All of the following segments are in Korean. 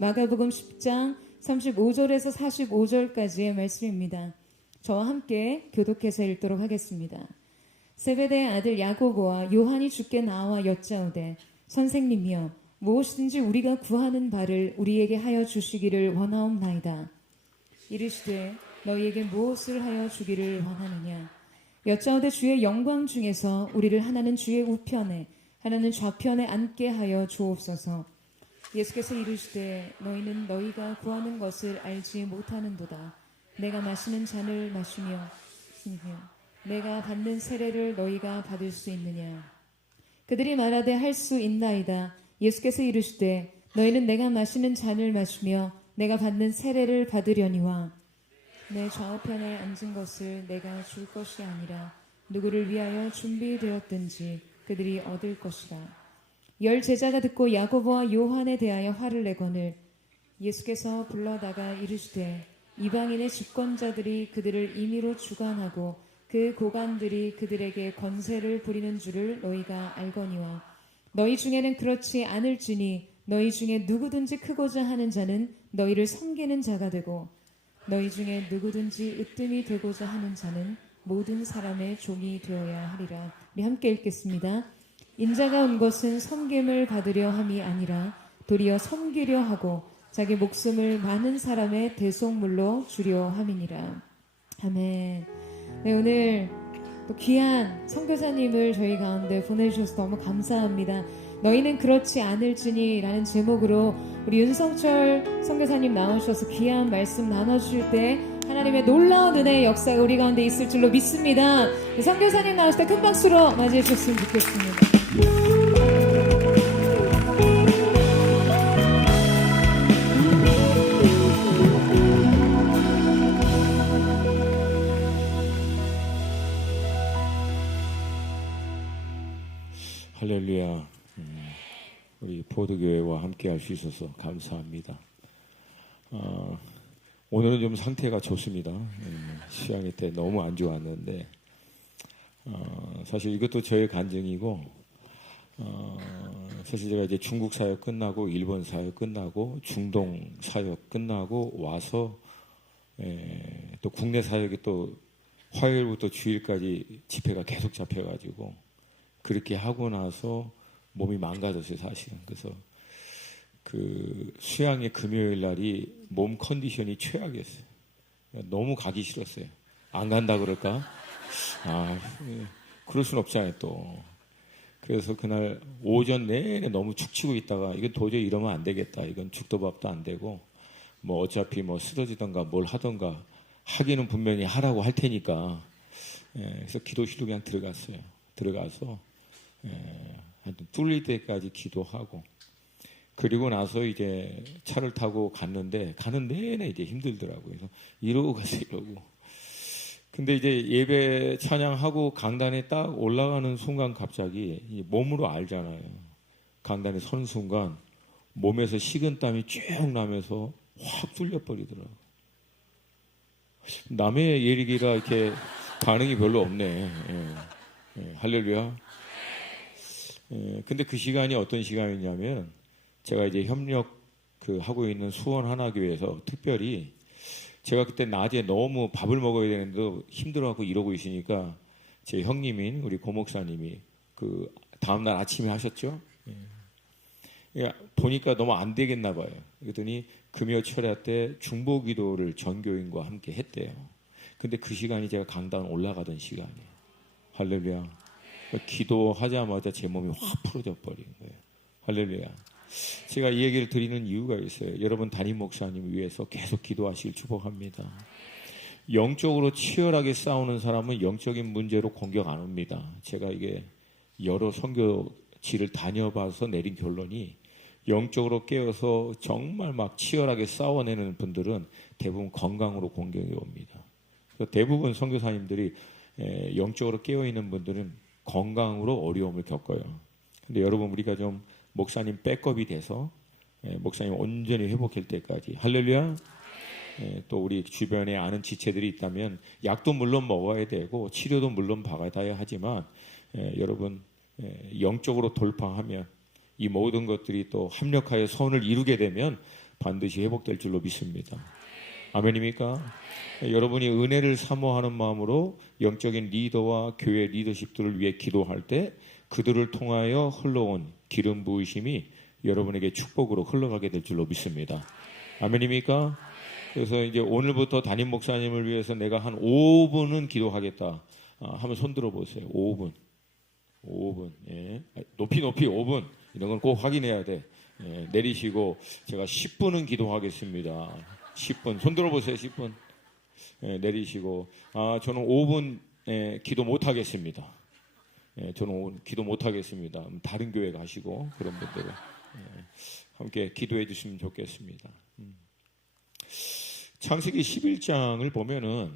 마가복음 10장 35절에서 45절까지의 말씀입니다. 저와 함께 교독해서 읽도록 하겠습니다. 세베대의 아들 야고보와 요한이 주께 나와 여짜오되 선생님이여 무엇이든지 우리가 구하는 바를 우리에게 하여 주시기를 원하옵나이다. 이르시되 너희에게 무엇을 하여 주기를 원하느냐. 여짜오되 주의 영광 중에서 우리를 하나는 주의 우편에 하나는 좌편에 앉게 하여 주옵소서. 예수께서 이르시되 너희는 너희가 구하는 것을 알지 못하는도다. 내가 마시는 잔을 마시며 내가 받는 세례를 너희가 받을 수 있느냐. 그들이 말하되 할 수 있나이다. 예수께서 이르시되 너희는 내가 마시는 잔을 마시며 내가 받는 세례를 받으려니와 내 좌우편에 앉은 것을 내가 줄 것이 아니라 누구를 위하여 준비되었든지 그들이 얻을 것이라. 10 제자가 듣고 야고보와 요한에 대하여 화를 내거늘 예수께서 불러다가 이르시되 이방인의 집권자들이 그들을 임의로 주관하고 그 고관들이 그들에게 권세를 부리는 줄을 너희가 알거니와 너희 중에는 그렇지 않을지니 너희 중에 누구든지 크고자 하는 자는 너희를 섬기는 자가 되고 너희 중에 누구든지 으뜸이 되고자 하는 자는 모든 사람의 종이 되어야 하리라. 우리 함께 읽겠습니다. 인자가 온 것은 섬김을 받으려 함이 아니라 도리어 섬기려 하고 자기 목숨을 많은 사람의 대속물로 주려 함이니라. 아멘. 네, 오늘 또 귀한 선교사님을 저희 가운데 보내주셔서 너무 감사합니다. 너희는 그렇지 않을지니 라는 제목으로 우리 윤성철 선교사님 나오셔서 귀한 말씀 나눠주실 때 하나님의 놀라운 은혜의 역사가 우리 가운데 있을 줄로 믿습니다. 선교사님 나오실 때 큰 박수로 맞이해 주셨으면 좋겠습니다. 할렐루야. 우리 보드교회와 함께 할 수 있어서 감사합니다. 오늘은 좀 상태가 좋습니다. 수양회 때 너무 안 좋았는데 사실 이것도 저의 간증이고 사실 제가 이제 중국 사역 끝나고 일본 사역 끝나고 중동 사역 끝나고 와서 또 국내 사역이 또 화요일부터 주일까지 집회가 계속 잡혀가지고 그렇게 하고 나서 몸이 망가졌어요, 사실은. 그래서 그 수양의 금요일 날이 몸 컨디션이 최악이었어요. 너무 가기 싫었어요. 안 간다 그럴까? 그럴 순 없잖아요, 또. 그래서 그날 오전 내내 너무 축치고 있다가 이건 도저히 이러면 안 되겠다. 이건 죽도 밥도 안 되고 뭐 어차피 뭐 쓰러지던가 뭘 하던가 하기는 분명히 하라고 할 테니까 그래서 기도실로 그냥 들어갔어요. 들어가서 하여튼 뚫릴 때까지 기도하고 그리고 나서 이제 차를 타고 갔는데 가는 내내 이제 힘들더라고요. 그래서 이러고 가서 이러고 근데 이제 예배 찬양하고 강단에 딱 올라가는 순간 갑자기 몸으로 알잖아요. 강단에 선 순간 몸에서 식은땀이 쭉 나면서 확 뚫려버리더라고요. 남의 얘기가 이렇게 반응이 별로 없네. 할렐루야. 근데 그 시간이 어떤 시간이냐면 제가 이제 협력 하고 있는 수원 하나교회에서 특별히 제가 그때 낮에 너무 밥을 먹어야 되는데 힘들어하고 이러고 있으니까 제 형님인 우리 고목사님이 그 다음날 아침에 하셨죠. 보니까 너무 안 되겠나 봐요. 그랬더니 금요 철야 때 중보기도를 전교인과 함께 했대요. 근데 그 시간이 제가 강단 올라가던 시간이에요. 할렐루야. 기도하자마자 제 몸이 확 풀어져 버린 거예요. 할렐루야. 제가 이 얘기를 드리는 이유가 있어요. 여러분 담임 목사님 위해서 계속 기도하시길 축복합니다. 영적으로 치열하게 싸우는 사람은 영적인 문제로 공격 안 옵니다. 제가 이게 여러 선교지를 다녀봐서 내린 결론이 영적으로 깨어서 정말 막 치열하게 싸워내는 분들은 대부분 건강으로 공격이 옵니다. 그래서 대부분 선교사님들이 영적으로 깨어있는 분들은 건강으로 어려움을 겪어요. 근데 여러분 우리가 좀 목사님 백업이 돼서 목사님 온전히 회복할 때까지 할렐루야. 또 우리 주변에 아는 지체들이 있다면 약도 물론 먹어야 되고 치료도 물론 받아야 하지만 여러분 영적으로 돌파하면 이 모든 것들이 또 합력하여 선을 이루게 되면 반드시 회복될 줄로 믿습니다. 아멘입니까? 여러분이 은혜를 사모하는 마음으로 영적인 리더와 교회 리더십들을 위해 기도할 때 그들을 통하여 흘러온 기름 부으심이 여러분에게 축복으로 흘러가게 될 줄로 믿습니다. 아멘입니까? 그래서 이제 오늘부터 담임 목사님을 위해서 내가 한 5분은 기도하겠다. 한번 손 들어 보세요. 5분. 예. 높이 5분. 이런 건 꼭 확인해야 돼. 예. 내리시고 제가 10분은 기도하겠습니다. 10분. 손 들어 보세요. 10분. 예. 내리시고 저는 5분 기도 못 하겠습니다. 예. 저는 기도 못 하겠습니다. 다른 교회 가시고 그런 분들은 함께 기도해 주시면 좋겠습니다. 창세기 11장을 보면은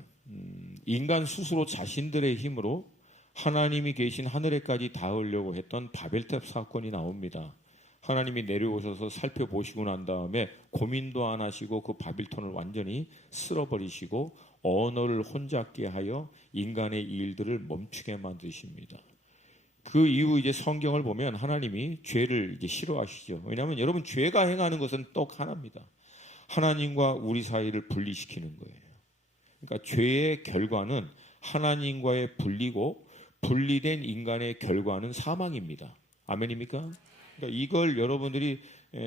인간 스스로 자신들의 힘으로 하나님이 계신 하늘에까지 닿으려고 했던 바벨탑 사건이 나옵니다. 하나님이 내려오셔서 살펴보시고 난 다음에 고민도 안 하시고 그 바빌론을 완전히 쓸어버리시고 언어를 혼잡게 하여 인간의 일들을 멈추게 만드십니다. 그 이후 이제 성경을 보면 하나님이 죄를 이제 싫어하시죠. 왜냐하면 여러분 죄가 행하는 것은 똑 하나입니다. 하나님과 우리 사이를 분리시키는 거예요. 그러니까 죄의 결과는 하나님과의 분리고 분리된 인간의 결과는 사망입니다. 아멘입니까? 그러니까 이걸 여러분들이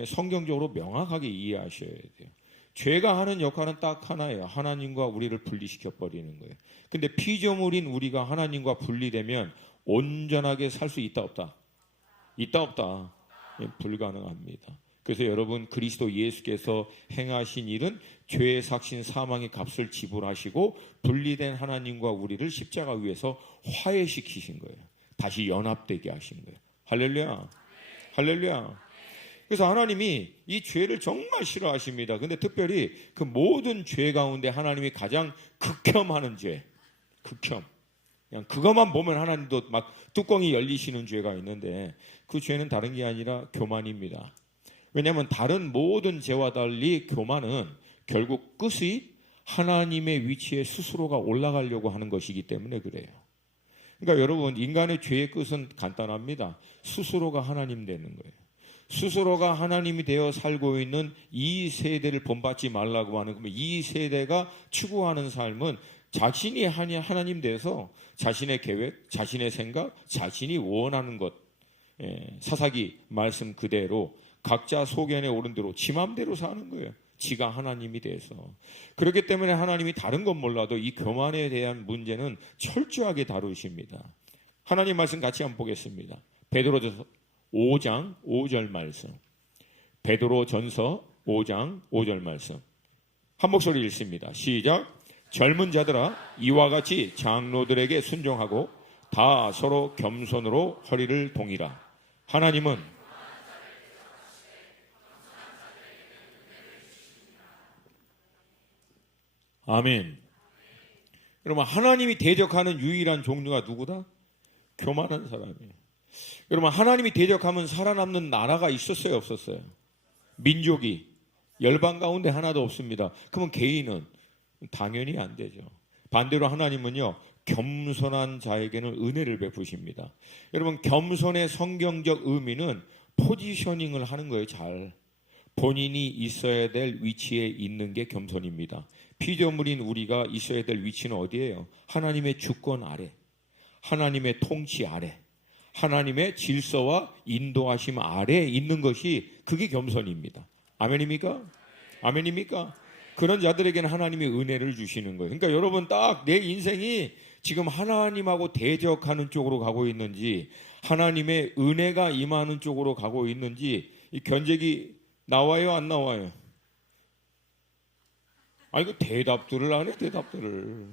성경적으로 명확하게 이해하셔야 돼요. 죄가 하는 역할은 딱 하나예요. 하나님과 우리를 분리시켜 버리는 거예요. 근데 피조물인 우리가 하나님과 분리되면 온전하게 살 수 있다 없다? 있다 없다? 불가능합니다. 그래서 여러분 그리스도 예수께서 행하신 일은 죄의 삭신 사망의 값을 지불하시고 분리된 하나님과 우리를 십자가 위에서 화해시키신 거예요. 다시 연합되게 하신 거예요. 할렐루야. 할렐루야. 그래서 하나님이 이 죄를 정말 싫어하십니다. 근데 특별히 그 모든 죄 가운데 하나님이 가장 극혐하는 죄. 극혐. 그냥 그것만 보면 하나님도 막 뚜껑이 열리시는 죄가 있는데 그 죄는 다른 게 아니라 교만입니다. 왜냐하면 다른 모든 죄와 달리 교만은 결국 끝이 하나님의 위치에 스스로가 올라가려고 하는 것이기 때문에 그래요. 그러니까 여러분 인간의 죄의 끝은 간단합니다. 스스로가 하나님 되는 거예요. 스스로가 하나님이 되어 살고 있는 이 세대를 본받지 말라고 하는 그러면 이 세대가 추구하는 삶은 자신이 하나님 돼서 자신의 계획, 자신의 생각, 자신이 원하는 것 사사기 말씀 그대로 각자 소견에 오른 대로 지 맘대로 사는 거예요. 지가 하나님이 돼서. 그렇기 때문에 하나님이 다른 건 몰라도 이 교만에 대한 문제는 철저하게 다루십니다. 하나님 말씀 같이 한번 보겠습니다. 베드로전서 5장 5절 말씀. 베드로전서 5장 5절 말씀. 한 목소리 읽습니다. 시작. 젊은 자들아 이와 같이 장로들에게 순종하고 다 서로 겸손으로 허리를 동이라. 하나님은 아멘. 여러분 하나님이 대적하는 유일한 종류가 누구다? 교만한 사람이에요. 여러분 하나님이 대적하면 살아남는 나라가 있었어요 없었어요? 민족이 열방 가운데 하나도 없습니다. 그러면 개인은 당연히 안 되죠. 반대로 하나님은요 겸손한 자에게는 은혜를 베푸십니다. 여러분 겸손의 성경적 의미는 포지셔닝을 하는 거예요. 잘 본인이 있어야 될 위치에 있는 게 겸손입니다. 피조물인 우리가 있어야 될 위치는 어디예요? 하나님의 주권 아래, 하나님의 통치 아래, 하나님의 질서와 인도하심 아래에 있는 것이 그게 겸손입니다. 아멘입니까? 아멘입니까? 그런 자들에게는 하나님이 은혜를 주시는 거예요. 그러니까 여러분 딱 내 인생이 지금 하나님하고 대적하는 쪽으로 가고 있는지 하나님의 은혜가 임하는 쪽으로 가고 있는지 이 견적이 나와요 안 나와요? 이거 대답들을 안 해. 대답들을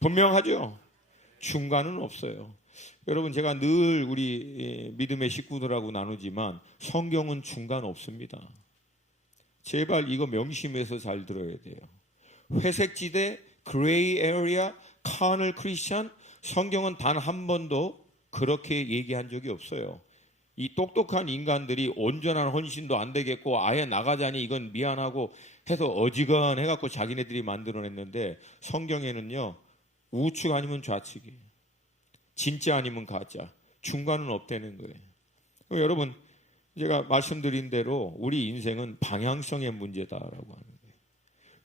분명하죠. 중간은 없어요. 여러분 제가 늘 우리 믿음의 식구들하고 나누지만 성경은 중간 없습니다. 제발 이거 명심해서 잘 들어야 돼요. 회색지대, 그레이 에리아, 카널 크리스천 성경은 단 한 번도 그렇게 얘기한 적이 없어요. 이 똑똑한 인간들이 온전한 헌신도 안 되겠고 아예 나가자니 이건 미안하고 해서 어지간해갖고 자기네들이 만들어냈는데 성경에는요 우측 아니면 좌측이에요. 진짜 아니면 가짜. 중간은 없다는 거예요. 여러분 제가 말씀드린 대로 우리 인생은 방향성의 문제다라고 하는 거예요.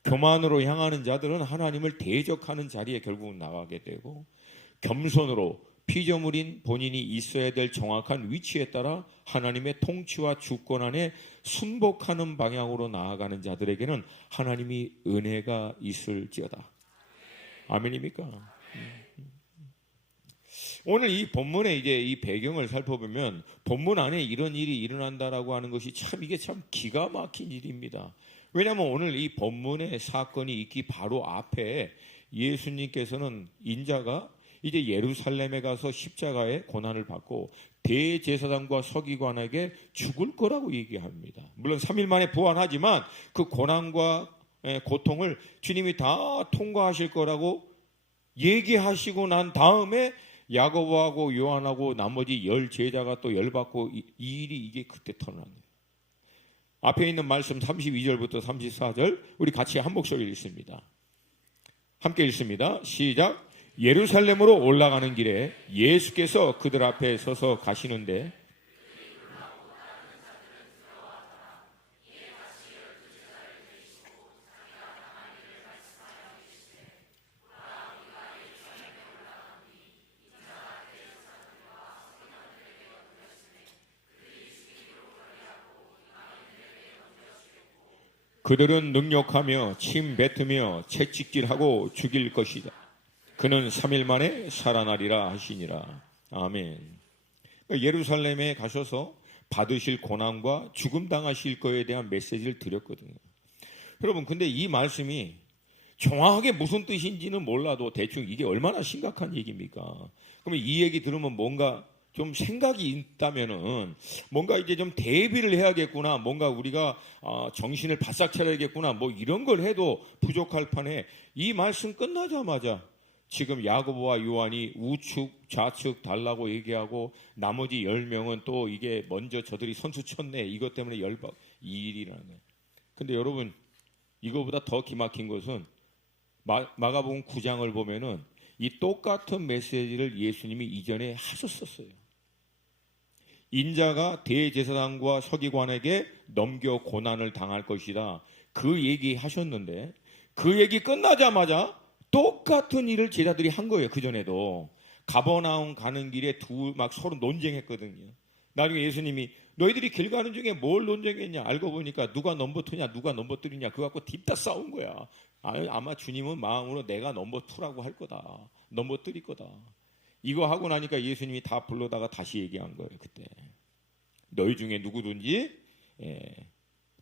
교만으로 향하는 자들은 하나님을 대적하는 자리에 결국은 나가게 되고, 겸손으로 피조물인 본인이 있어야 될 정확한 위치에 따라 하나님의 통치와 주권 안에 순복하는 방향으로 나아가는 자들에게는 하나님이 은혜가 있을지어다. 아멘입니까? 오늘 이 본문의 이제 이 배경을 살펴보면 본문 안에 이런 일이 일어난다라고 하는 것이 이게 참 기가 막힌 일입니다. 왜냐하면 오늘 이 본문의 사건이 있기 바로 앞에 예수님께서는 인자가 이제 예루살렘에 가서 십자가의 고난을 받고 대제사장과 서기관에게 죽을 거라고 얘기합니다. 물론 3일 만에 부활하지만 그 고난과 고통을 주님이 다 통과하실 거라고 얘기하시고 난 다음에 야고보하고 요한하고 나머지 10제자가 또 열받고 이 일이 이게 그때 터나네요. 앞에 있는 말씀 32절부터 34절 우리 같이 한 목소리 읽습니다. 함께 읽습니다. 시작. 예루살렘으로 올라가는 길에 예수께서 그들 앞에 서서 가시는데 그들은 능욕하며 침 뱉으며 채찍질하고 죽일 것이다. 그는 3일 만에 살아나리라 하시니라. 아멘. 예루살렘에 가셔서 받으실 고난과 죽음 당하실 거에 대한 메시지를 드렸거든요. 여러분, 근데 이 말씀이 정확하게 무슨 뜻인지는 몰라도 대충 이게 얼마나 심각한 얘기입니까? 그러면 이 얘기 들으면 뭔가 좀 생각이 있다면은 뭔가 이제 좀 대비를 해야겠구나, 뭔가 우리가 정신을 바싹 차려야겠구나, 뭐 이런 걸 해도 부족할 판에 이 말씀 끝나자마자 지금 야고보와 요한이 우측 좌측 달라고 얘기하고 나머지 10명은 또 이게 먼저 저들이 선수 쳤네, 이것 때문에 열받, 이 일이라네. 근데 여러분, 이거보다 더 기막힌 것은 마가복음 9장을 보면은 이 똑같은 메시지를 예수님이 이전에 하셨었어요. 인자가 대제사장과 서기관에게 넘겨 고난을 당할 것이다, 그 얘기 하셨는데 그 얘기 끝나자마자 똑같은 일을 제자들이 한 거예요. 그전에도 가버나움 가는 길에 막 서로 논쟁했거든요. 나중에 예수님이 너희들이 길 가는 중에 뭘 논쟁했냐, 알고 보니까 누가 넘버 2냐 누가 넘버 3냐 그거 갖고 딥다 싸운 거야. 아마 주님은 마음으로 내가 넘버 2라고 할 거다, 넘버 3 거다. 이거 하고 나니까 예수님이 다 불러다가 다시 얘기한 거예요. 그때 너희 중에 누구든지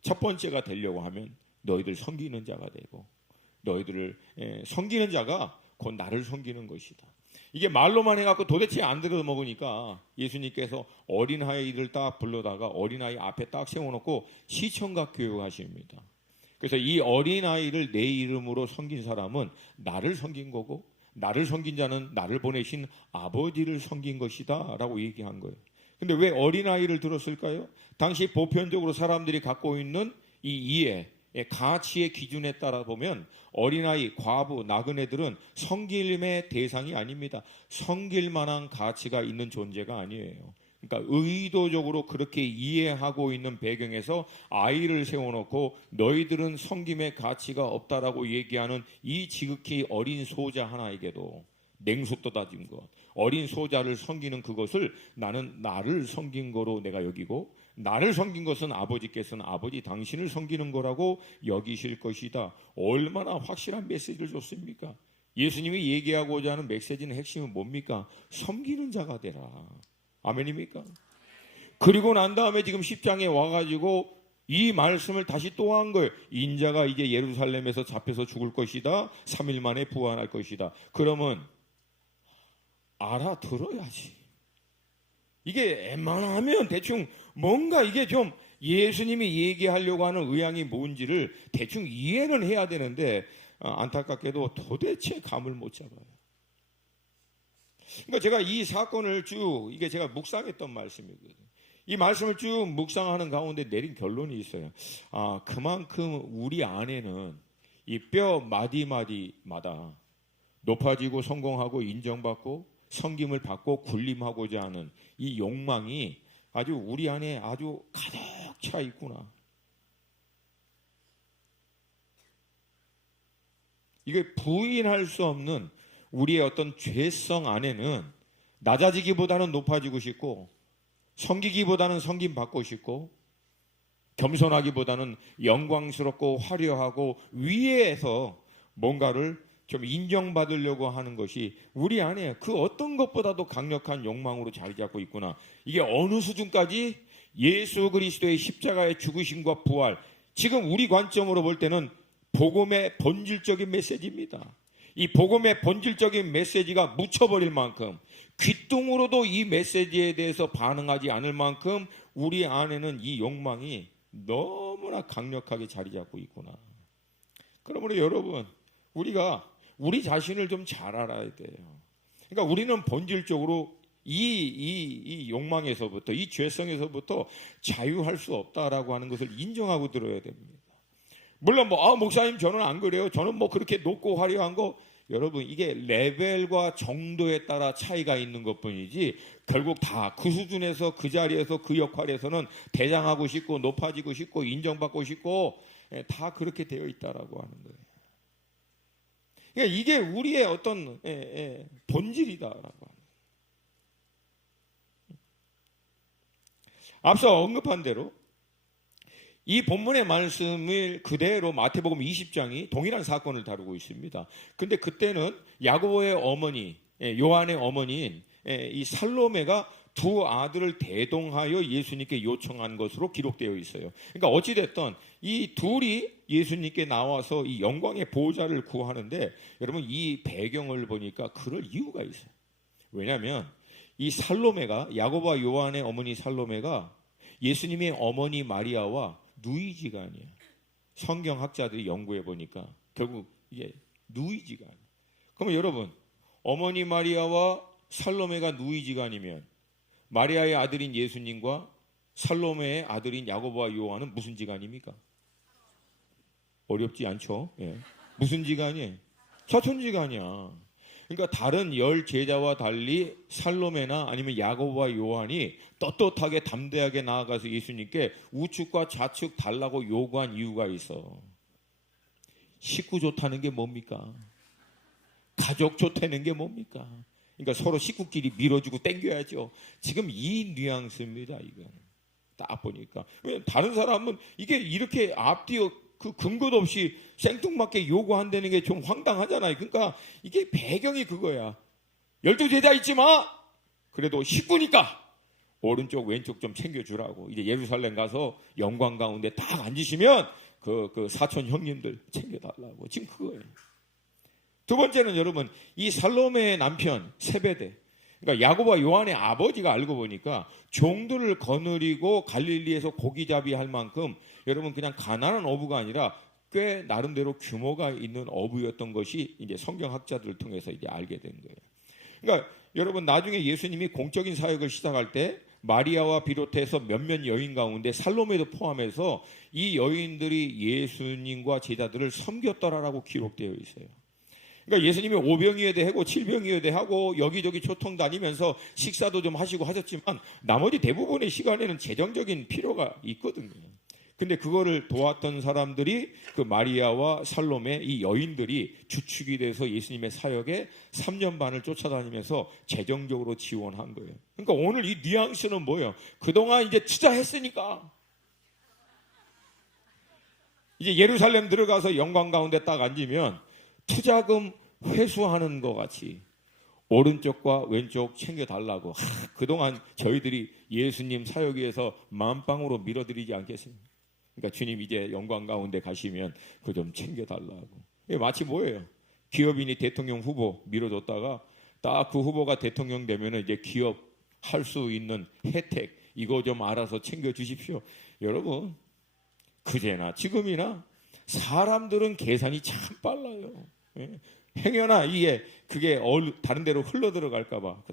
첫 번째가 되려고 하면 너희들 섬기는 자가 되고, 너희들을 섬기는 자가 곧 나를 섬기는 것이다. 이게 말로만 해갖고 도대체 안 들어 먹으니까 예수님께서 어린아이들 딱 불러다가 어린아이 앞에 딱 세워놓고 시청각 교육하십니다. 그래서 이 어린아이를 내 이름으로 섬긴 사람은 나를 섬긴 거고, 나를 섬긴 자는 나를 보내신 아버지를 섬긴 것이다 라고 얘기한 거예요. 근데 왜 어린아이를 들었을까요? 당시 보편적으로 사람들이 갖고 있는 이 이해, 가치의 기준에 따라 보면 어린아이, 과부, 나그네들은 섬김의 대상이 아닙니다. 섬길 만한 가치가 있는 존재가 아니에요. 그러니까 의도적으로 그렇게 이해하고 있는 배경에서 아이를 세워놓고 너희들은 섬김의 가치가 없다라고 얘기하는 이 지극히 어린 소자 하나에게도 냉소도 따진 것, 어린 소자를 섬기는 그것을 나는 나를 섬긴 거로 내가 여기고, 나를 섬긴 것은 아버지께서는 아버지 당신을 섬기는 거라고 여기실 것이다. 얼마나 확실한 메시지를 줬습니까? 예수님이 얘기하고자 하는 메시지는 핵심은 뭡니까? 섬기는 자가 되라. 아멘입니까? 그리고 난 다음에 지금 10장에 와가지고 이 말씀을 다시 또 한 거예요. 인자가 이제 예루살렘에서 잡혀서 죽을 것이다, 3일 만에 부활할 것이다. 그러면 알아들어야지. 이게 웬만하면 대충 뭔가 이게 좀 예수님이 얘기하려고 하는 의향이 뭔지를 대충 이해는 해야 되는데 안타깝게도 도대체 감을 못 잡아요. 그러니까 제가 이 사건을 쭉, 이게 제가 묵상했던 말씀이거든요. 이 말씀을 쭉 묵상하는 가운데 내린 결론이 있어요. 그만큼 우리 안에는 이 뼈 마디마디마다 높아지고 성공하고 인정받고 섬김을 받고 군림하고자 하는 이 욕망이 아주 우리 안에 아주 가득 차 있구나. 이게 부인할 수 없는 우리의 어떤 죄성 안에는 낮아지기보다는 높아지고 싶고, 섬기기보다는 섬김 받고 싶고, 겸손하기보다는 영광스럽고 화려하고 위에서 뭔가를 좀 인정받으려고 하는 것이 우리 안에 그 어떤 것보다도 강력한 욕망으로 자리 잡고 있구나. 이게 어느 수준까지? 예수 그리스도의 십자가의 죽으심과 부활, 지금 우리 관점으로 볼 때는 복음의 본질적인 메시지입니다. 이 복음의 본질적인 메시지가 묻혀버릴 만큼, 귀뚱으로도 이 메시지에 대해서 반응하지 않을 만큼 우리 안에는 이 욕망이 너무나 강력하게 자리 잡고 있구나. 그러므로 여러분, 우리가 우리 자신을 좀 잘 알아야 돼요. 그러니까 우리는 본질적으로 이 욕망에서부터, 이 죄성에서부터 자유할 수 없다라고 하는 것을 인정하고 들어야 됩니다. 물론 목사님 저는 안 그래요. 저는 그렇게 높고 화려한 거, 여러분 이게 레벨과 정도에 따라 차이가 있는 것뿐이지 결국 다 그 수준에서 그 자리에서 그 역할에서는 대장하고 싶고 높아지고 싶고 인정받고 싶고 다 그렇게 되어 있다라고 하는 거예요. 그러니까 이게 우리의 어떤 본질이다라고 하는 거예요. 앞서 언급한 대로 이 본문의 말씀을 그대로 마태복음 20장이 동일한 사건을 다루고 있습니다. 근데 그때는 야고보의 어머니, 요한의 어머니인 이 살로메가 두 아들을 대동하여 예수님께 요청한 것으로 기록되어 있어요. 그러니까 어찌됐든 이 둘이 예수님께 나와서 이 영광의 보호자를 구하는데, 여러분 이 배경을 보니까 그럴 이유가 있어요. 왜냐하면 이 살로메가, 야고보와 요한의 어머니 살로메가 예수님의 어머니 마리아와 누이지간이에요. 성경학자들이 연구해 보니까 결국 이게 누이지간. 그러면 여러분, 어머니 마리아와 살로메가 누이지간이면 마리아의 아들인 예수님과 살로메의 아들인 야고보와 요한은 무슨 지간입니까? 어렵지 않죠? 예. 무슨 지간이에요? 사촌지간이야. 그러니까 다른 열 제자와 달리 살로메나 아니면 야고보와 요한이 떳떳하게 담대하게 나아가서 예수님께 우측과 좌측 달라고 요구한 이유가 있어. 식구 좋다는 게 뭡니까? 가족 좋다는 게 뭡니까? 그러니까 서로 식구끼리 밀어주고 땡겨야죠. 지금 이 뉘앙스입니다. 이건 딱 보니까. 다른 사람은 이게 이렇게 앞뒤 그 근거도 없이 생뚱맞게 요구한다는 게 좀 황당하잖아요. 그러니까 이게 배경이 그거야. 12제자 있지 마. 그래도 식구니까 오른쪽 왼쪽 좀 챙겨주라고. 이제 예루살렘 가서 영광 가운데 딱 앉으시면 그 사촌 형님들 챙겨달라고. 지금 그거예요. 두 번째는 여러분, 이 살로메의 남편 세베대, 그러니까 야고보와 요한의 아버지가 알고 보니까 종들을 거느리고 갈릴리에서 고기잡이 할 만큼 여러분 그냥 가난한 어부가 아니라 꽤 나름대로 규모가 있는 어부였던 것이 이제 성경학자들을 통해서 이제 알게 된 거예요. 그러니까 여러분 나중에 예수님이 공적인 사역을 시작할 때 마리아와 비롯해서 몇몇 여인 가운데 살로메도 포함해서 이 여인들이 예수님과 제자들을 섬겼더라라고 기록되어 있어요. 그러니까 예수님이 5병이어야 되고 7병이어야 돼 하고 여기저기 초통 다니면서 식사도 좀 하시고 하셨지만 나머지 대부분의 시간에는 재정적인 필요가 있거든요. 근데 그거를 도왔던 사람들이 그 마리아와 살로메 이 여인들이 주축이 돼서 예수님의 사역에 3년 반을 쫓아다니면서 재정적으로 지원한 거예요. 그러니까 오늘 이 뉘앙스는 뭐예요? 그동안 이제 투자했으니까 이제 예루살렘 들어가서 영광 가운데 딱 앉으면 투자금 회수하는 것 같이 오른쪽과 왼쪽 챙겨달라고. 그동안 저희들이 예수님 사역 위해서 만빵으로 밀어드리지 않겠습니까? 그러니까 주님 이제 영광 가운데 가시면 그거 좀 챙겨달라고. 이게 마치 뭐예요? 기업인이 대통령 후보 밀어줬다가 딱 그 후보가 대통령 되면 이제 기업 할 수 있는 혜택 이거 좀 알아서 챙겨주십시오. 여러분 그제나 지금이나 사람들은 계산이 참 빨라요. 행여나 그게 다른 데로 흘러 들어갈까봐.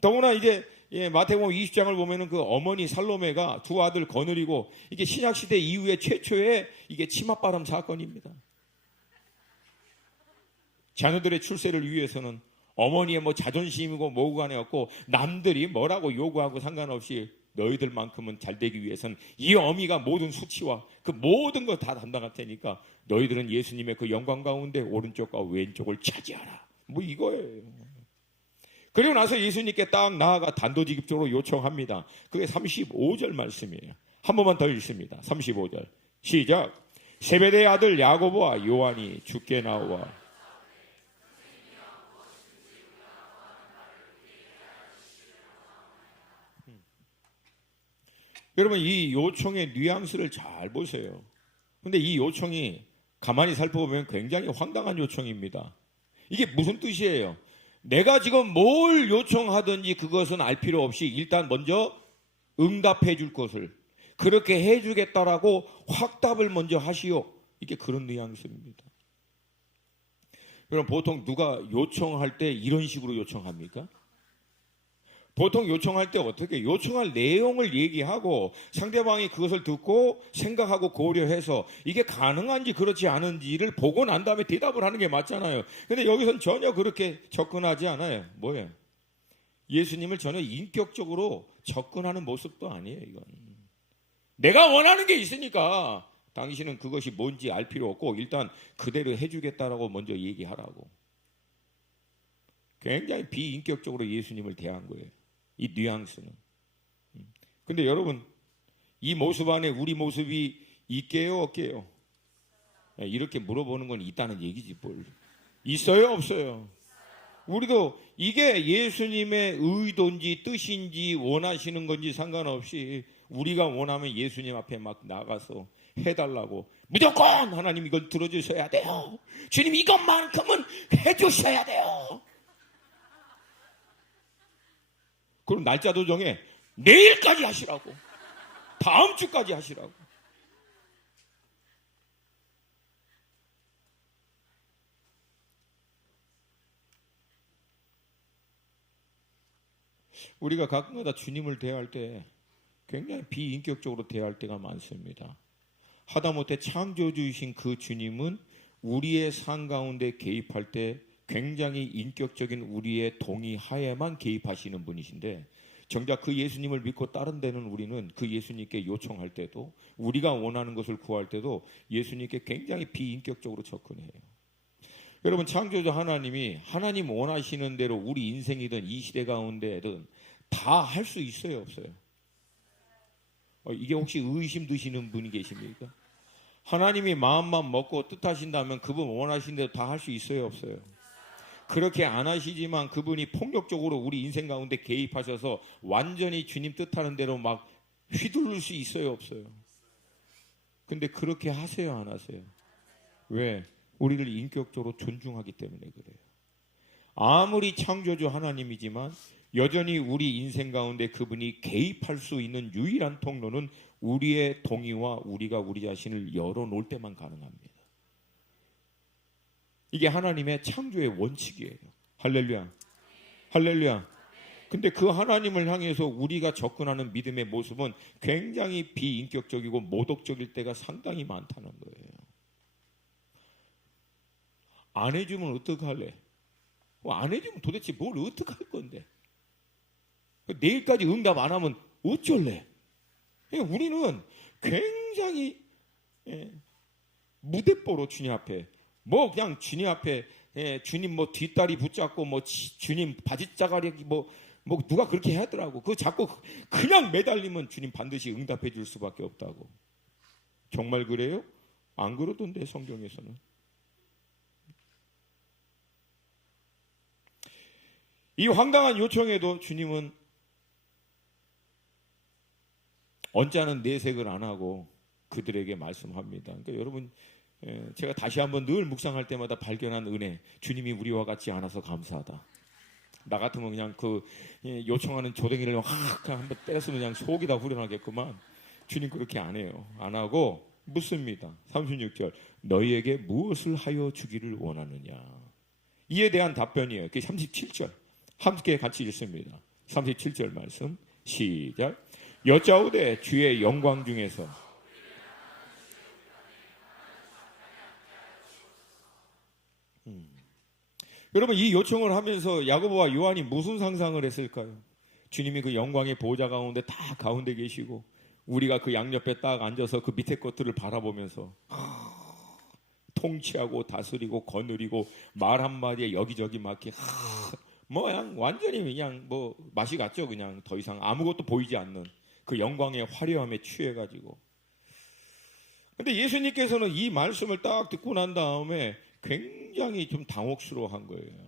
더구나 이제 마태복음 20장을 보면은 그 어머니 살로메가 두 아들 거느리고 이게 신약시대 이후에 최초의 이게 치맛바람 사건입니다. 자녀들의 출세를 위해서는 어머니의 자존심이고 뭐고 간에 없고 남들이 뭐라고 요구하고 상관없이 너희들만큼은 잘 되기 위해서는 이 어미가 모든 수치와 그 모든 걸 다 담당할 테니까 너희들은 예수님의 그 영광 가운데 오른쪽과 왼쪽을 차지하라. 뭐 이거예요. 그리고 나서 예수님께 딱 나아가 단도직입적으로 요청합니다. 그게 35절 말씀이에요. 한 번만 더 읽습니다. 35절 시작. 세베대의 아들 야고보와 요한이 주께 나와 여러분 이 요청의 뉘앙스를 잘 보세요. 근데 이 요청이 가만히 살펴보면 굉장히 황당한 요청입니다. 이게 무슨 뜻이에요? 내가 지금 뭘 요청하든지 그것은 알 필요 없이 일단 먼저 응답해 줄 것을 그렇게 해주겠다라고 확답을 먼저 하시오. 이게 그런 뉘앙스입니다. 그럼 보통 누가 요청할 때 이런 식으로 요청합니까? 보통 요청할 때 어떻게 요청할 내용을 얘기하고 상대방이 그것을 듣고 생각하고 고려해서 이게 가능한지 그렇지 않은지를 보고 난 다음에 대답을 하는 게 맞잖아요. 근데 여기서는 전혀 그렇게 접근하지 않아요. 뭐예요? 예수님을 전혀 인격적으로 접근하는 모습도 아니에요. 이건 내가 원하는 게 있으니까 당신은 그것이 뭔지 알 필요 없고 일단 그대로 해주겠다라고 먼저 얘기하라고. 굉장히 비인격적으로 예수님을 대한 거예요. 이 뉘앙스는. 근데 여러분 이 모습 안에 우리 모습이 있게요 없게요? 이렇게 물어보는 건 있다는 얘기지 뭘. 있어요 없어요? 우리도 이게 예수님의 의도인지 뜻인지 원하시는 건지 상관없이 우리가 원하면 예수님 앞에 막 나가서 해달라고 무조건 하나님 이걸 들어주셔야 돼요. 주님 이것만큼은 해주셔야 돼요. 그럼 날짜도 정해. 내일까지 하시라고. 다음 주까지 하시라고. 우리가 가끔가다 주님을 대할 때 굉장히 비인격적으로 대할 때가 많습니다. 하다못해 창조주이신 그 주님은 우리의 삶 가운데 개입할 때 굉장히 인격적인 우리의 동의하에만 개입하시는 분이신데 정작 그 예수님을 믿고 다른 데는 우리는 그 예수님께 요청할 때도 우리가 원하는 것을 구할 때도 예수님께 굉장히 비인격적으로 접근해요. 여러분 창조주 하나님이 하나님 원하시는 대로 우리 인생이든 이 시대 가운데든 다 할 수 있어요 없어요? 이게 혹시 의심 드시는 분이 계십니까? 하나님이 마음만 먹고 뜻하신다면 그분 원하신 대로 다 할 수 있어요 없어요? 그렇게 안 하시지만 그분이 폭력적으로 우리 인생 가운데 개입하셔서 완전히 주님 뜻하는 대로 막 휘두를 수 있어요 없어요? 근데 그렇게 하세요 안 하세요? 왜? 우리를 인격적으로 존중하기 때문에 그래요. 아무리 창조주 하나님이지만 여전히 우리 인생 가운데 그분이 개입할 수 있는 유일한 통로는 우리의 동의와 우리가 우리 자신을 열어놓을 때만 가능합니다. 이게 하나님의 창조의 원칙이에요. 할렐루야. 할렐루야. 근데 그 하나님을 향해서 우리가 접근하는 믿음의 모습은 굉장히 비인격적이고 모독적일 때가 상당히 많다는 거예요. 안 해주면 어떡할래? 안 해주면 도대체 뭘 어떡할 건데? 내일까지 응답 안 하면 어쩔래? 우리는 굉장히 무대뽀로 주님 앞에 뭐 그냥 주님 앞에 주님 뭐 뒷다리 붙잡고 뭐 주님 바지짜가리 뭐 누가 그렇게 하더라고. 그거 자꾸 그냥 매달리면 주님 반드시 응답해 줄 수밖에 없다고. 정말 그래요? 안 그러던데 성경에서는. 이 황당한 요청에도 주님은 언짢은 내색을 안 하고 그들에게 말씀합니다. 그러니까 여러분 제가 다시 한번 늘 묵상할 때마다 발견한 은혜, 주님이 우리와 같지 않아서 감사하다. 나 같으면 그냥 그 요청하는 조댕이를 확 한번 때렸으면 그냥 속이 다 후련하겠구만. 주님 그렇게 안 해요. 안 하고 묻습니다. 36절 너희에게 무엇을 하여 주기를 원하느냐. 이에 대한 답변이에요. 그게 37절 함께 같이 읽습니다. 37절 말씀 시작. 여짜오되 주의 영광 중에서 여러분 이 요청을 하면서 야고보와 요한이 무슨 상상을 했을까요? 주님이 그 영광의 보좌 가운데 다 가운데 계시고 우리가 그 양옆에 딱 앉아서 그 밑에 것들을 바라보면서 통치하고 다스리고 거느리고 말 한마디에 여기저기 막히 뭐 그냥 완전히 그냥 뭐 맛이 갔죠. 그냥 더 이상 아무것도 보이지 않는 그 영광의 화려함에 취해가지고. 근데 예수님께서는 이 말씀을 딱 듣고 난 다음에 굉장히 좀 당혹스러워한 거예요.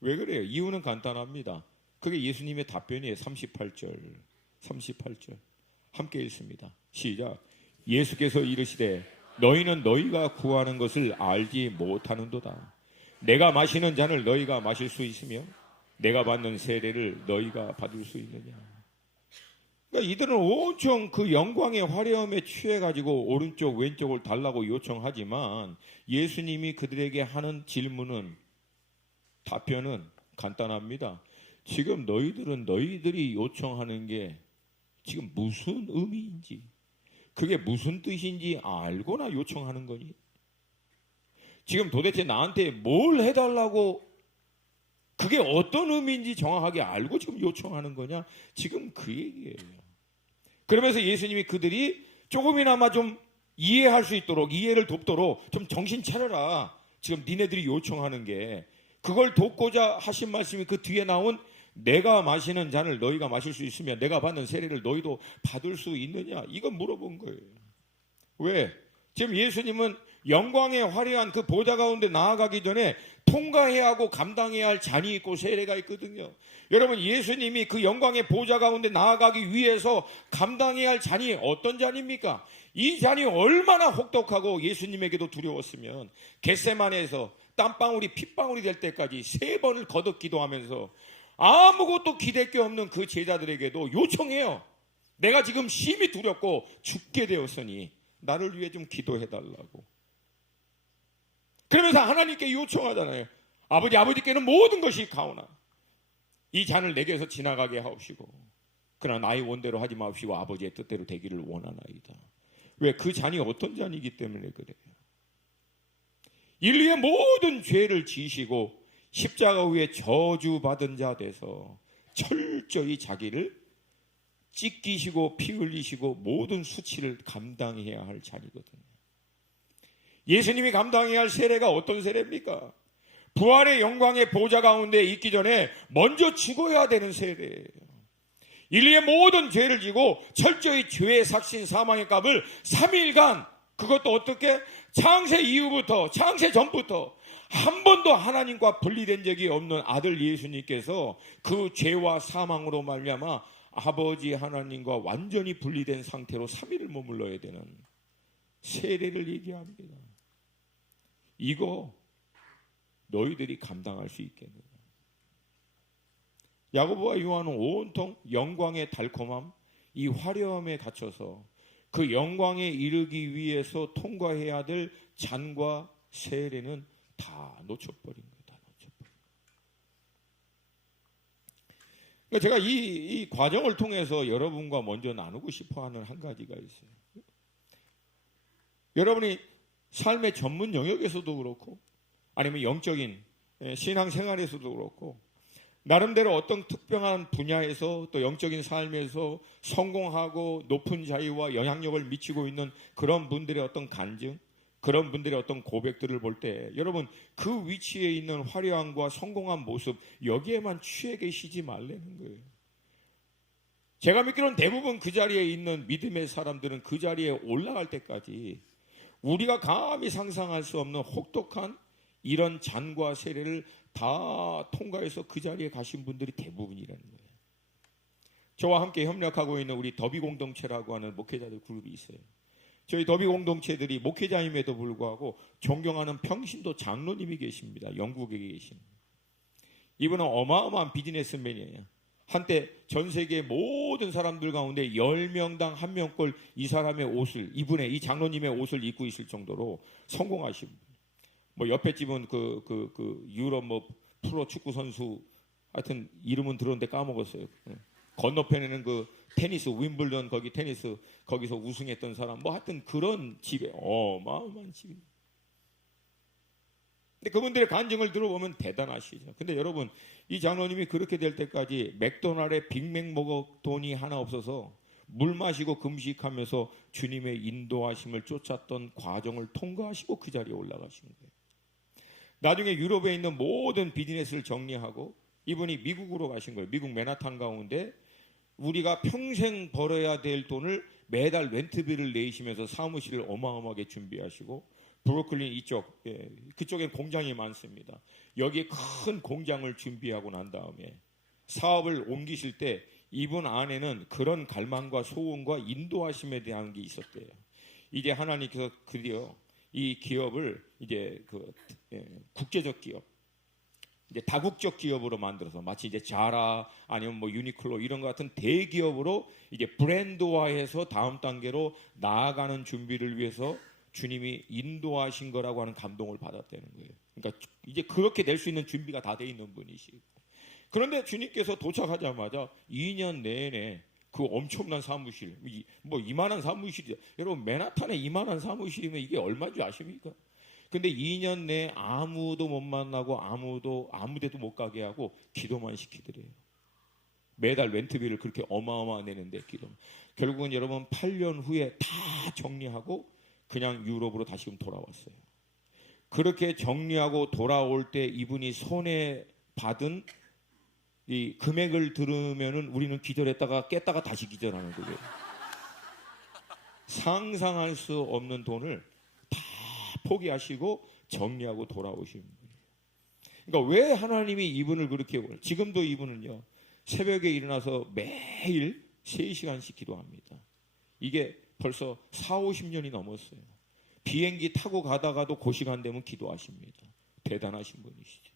왜 그래요? 이유는 간단합니다. 그게 예수님의 답변이에요. 38절 함께 읽습니다. 시작. 예수께서 이르시되 너희는 너희가 구하는 것을 알지 못하는도다. 내가 마시는 잔을 너희가 마실 수 있으며 내가 받는 세례를 너희가 받을 수 있느냐. 그러니까 이들은 온통 그 영광의 화려함에 취해가지고 오른쪽 왼쪽을 달라고 요청하지만 예수님이 그들에게 하는 답변은 간단합니다. 지금 너희들이 요청하는 게 지금 무슨 의미인지, 그게 무슨 뜻인지 알고나 요청하는 거니? 지금 도대체 나한테 뭘 해달라고, 그게 어떤 의미인지 정확하게 알고 지금 요청하는 거냐? 지금 그 얘기예요. 그러면서 예수님이 그들이 조금이나마 좀 이해할 수 있도록, 이해를 돕도록 좀 정신 차려라. 지금 니네들이 요청하는 게, 그걸 돕고자 하신 말씀이 그 뒤에 나온 내가 마시는 잔을 너희가 마실 수 있으면 내가 받는 세례를 너희도 받을 수 있느냐? 이거 물어본 거예요. 왜? 지금 예수님은 영광의 화려한 그 보좌 가운데 나아가기 전에 통과해야 하고 감당해야 할 잔이 있고 세례가 있거든요. 여러분, 예수님이 그 영광의 보좌 가운데 나아가기 위해서 감당해야 할 잔이 어떤 잔입니까? 이 잔이 얼마나 혹독하고 예수님에게도 두려웠으면 겟세마네에서 땀방울이 핏방울이 될 때까지 3번을 거듭 기도하면서 아무것도 기댈 게 없는 그 제자들에게도 요청해요. 내가 지금 심히 두렵고 죽게 되었으니 나를 위해 좀 기도해달라고. 그러면서 하나님께 요청하잖아요. 아버지께는 모든 것이 가오나 이 잔을 내게서 지나가게 하옵시고 그러나 나의 원대로 하지 마옵시고 아버지의 뜻대로 되기를 원하나이다. 왜? 그 잔이 어떤 잔이기 때문에 그래요. 인류의 모든 죄를 지시고 십자가 위에 저주받은 자 돼서 철저히 자기를 찢기시고 피 흘리시고 모든 수치를 감당해야 할 잔이거든요. 예수님이 감당해야 할 세례가 어떤 세례입니까? 부활의 영광의 보좌 가운데 있기 전에 먼저 죽어야 되는 세례예요. 인류의 모든 죄를 지고 철저히 죄의 삭신 사망의 값을 3일간, 그것도 어떻게? 창세 이후부터, 창세 전부터 한 번도 하나님과 분리된 적이 없는 아들 예수님께서 그 죄와 사망으로 말미암아 아버지 하나님과 완전히 분리된 상태로 3일을 머물러야 되는 세례를 얘기합니다. 이거 너희들이 감당할 수 있겠느냐? 야고보와 요한은 온통 영광의 달콤함, 이 화려함에 갇혀서 그 영광에 이르기 위해서 통과해야 될 잔과 세례는 다 놓쳐버린 거예요. 다 놓쳐버린 거예요. 그러니까 제가 이 과정을 통해서 여러분과 먼저 나누고 싶어하는 한 가지가 있어요. 여러분이 삶의 전문 영역에서도 그렇고 아니면 영적인 신앙생활에서도 그렇고 나름대로 어떤 특별한 분야에서 또 영적인 삶에서 성공하고 높은 자유와 영향력을 미치고 있는 그런 분들의 어떤 간증, 그런 분들의 어떤 고백들을 볼 때 여러분 그 위치에 있는 화려함과 성공한 모습 여기에만 취해 계시지 말라는 거예요. 제가 믿기로는 대부분 그 자리에 있는 믿음의 사람들은 그 자리에 올라갈 때까지 우리가 감히 상상할 수 없는 혹독한 이런 잔과 세례를 다 통과해서 그 자리에 가신 분들이 대부분이라는 거예요. 저와 함께 협력하고 있는 우리 더비 공동체라고 하는 목회자들 그룹이 있어요. 저희 더비 공동체들이 목회자임에도 불구하고 존경하는 평신도 장로님이 계십니다. 영국에 계신. 이분은 어마어마한 비즈니스맨이에요. 한때 전 세계 모든 사람들 가운데 10명당 1명꼴 이 사람의 옷을, 이분의 이 장로님의 옷을 입고 있을 정도로 성공하신 분. 뭐 옆에 집은 그 유럽 뭐 프로 축구 선수, 하여튼 이름은 들었는데 까먹었어요. 건너편에는 그 테니스 윈블던 거기 테니스 거기서 우승했던 사람, 뭐 하여튼 그런 집에 어마어마한 집입니다. 근데 그분들의 간증을 들어보면 대단하시죠. 근데 여러분, 이 장로님이 그렇게 될 때까지 맥도날드에 빅맥 먹을 돈이 하나 없어서 물 마시고 금식하면서 주님의 인도하심을 쫓았던 과정을 통과하시고 그 자리에 올라가신 거예요. 나중에 유럽에 있는 모든 비즈니스를 정리하고 이분이 미국으로 가신 거예요. 미국 맨하탄 가운데 우리가 평생 벌어야 될 돈을 매달 렌트비를 내시면서 사무실을 어마어마하게 준비하시고 브루클린 이쪽, 그쪽엔 공장이 많습니다. 여기에 큰 공장을 준비하고 난 다음에 사업을 옮기실 때 이분 안에는 그런 갈망과 소원과 인도하심에 대한 게 있었대요. 이제 하나님께서 드디어 이 기업을 이제 국제적 기업, 이제 다국적 기업으로 만들어서 마치 이제 자라 아니면 뭐 유니클로 이런 것 같은 대기업으로 이제 브랜드화해서 다음 단계로 나아가는 준비를 위해서 주님이 인도하신 거라고 하는 감동을 받았다는 거예요. 그러니까 이제 그렇게 될 수 있는 준비가 다 돼 있는 분이시고. 그런데 주님께서 도착하자마자 2년 내내 그 엄청난 사무실, 뭐 이만한 사무실이죠. 여러분 맨하탄에 이만한 사무실이면 이게 얼마인 줄 아십니까? 근데 2년 내에 아무도 못 만나고 아무 데도 못 가게 하고 기도만 시키더래요. 매달 렌트비를 그렇게 어마어마하게 내는데 기도. 결국은 여러분 8년 후에 다 정리하고 그냥 유럽으로 다시금 돌아왔어요. 그렇게 정리하고 돌아올 때 이분이 손에 받은 이 금액을 들으면은 우리는 기절했다가 깼다가 다시 기절하는 거예요. 상상할 수 없는 돈을 다 포기하시고 정리하고 돌아오신 분이에요. 그러니까 왜 하나님이 이분을 그렇게 지금도 이분은요 새벽에 일어나서 매일 3시간씩 기도합니다. 이게 벌써 4, 50년이 넘었어요. 비행기 타고 가다가도 그 시간 되면 기도하십니다. 대단하신 분이시죠.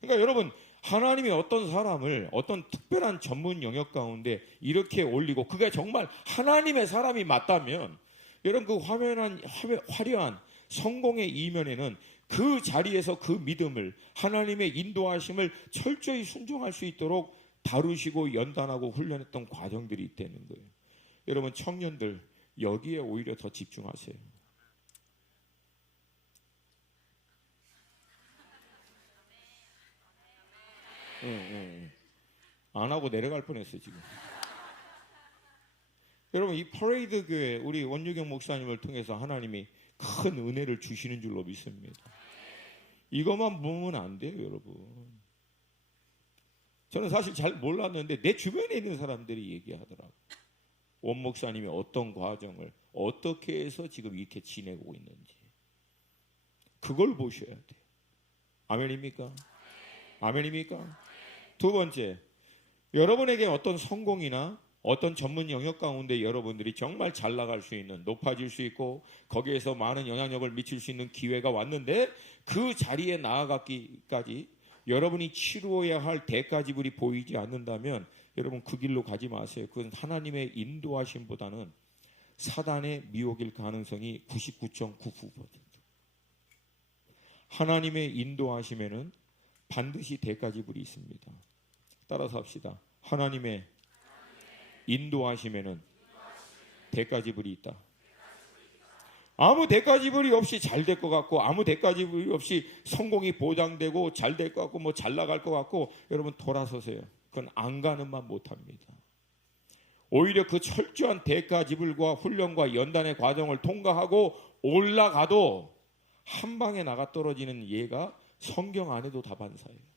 그러니까 여러분 하나님이 어떤 사람을 어떤 특별한 전문 영역 가운데 이렇게 올리고 그게 정말 하나님의 사람이 맞다면 여러분 그 화려한 성공의 이면에는 그 자리에서 그 믿음을 하나님의 인도하심을 철저히 순종할 수 있도록 다루시고 연단하고 훈련했던 과정들이 있다는 거예요. 여러분 청년들 여기에 오히려 더 집중하세요. 안 하고 내려갈 뻔했어 지금. 여러분 이 퍼레이드 교회 우리 원유경 목사님을 통해서 하나님이 큰 은혜를 주시는 줄로 믿습니다. 이것만 보면 안 돼요 여러분. 저는 사실 잘 몰랐는데 내 주변에 있는 사람들이 얘기하더라고요. 원 목사님이 어떤 과정을 어떻게 해서 지금 이렇게 지내고 있는지 그걸 보셔야 돼요. 아멘입니까? 아멘입니까? 두 번째, 여러분에게 어떤 성공이나 어떤 전문 영역 가운데 여러분들이 정말 잘 나갈 수 있는, 높아질 수 있고 거기에서 많은 영향력을 미칠 수 있는 기회가 왔는데 그 자리에 나아가기까지 여러분이 치루어야 할 대가 지불이 보이지 않는다면 여러분 그 길로 가지 마세요. 그건 하나님의 인도하심보다는 사단의 미혹일 가능성이 99.99%. 하나님의 인도하심에는 반드시 대가 지불이 있습니다. 따라서 합시다. 하나님의 인도하심에는 대가 지불이 있다. 아무 대가 지불이 없이 잘 될 것 같고 아무 대가 지불이 없이 성공이 보장되고 잘 될 것 같고 뭐 잘 나갈 것 같고 여러분 돌아서세요. 그건 안 가는만 못합니다. 오히려 그 철저한 대가 지불과 훈련과 연단의 과정을 통과하고 올라가도 한 방에 나가 떨어지는 예가 성경 안에도 다반사예요.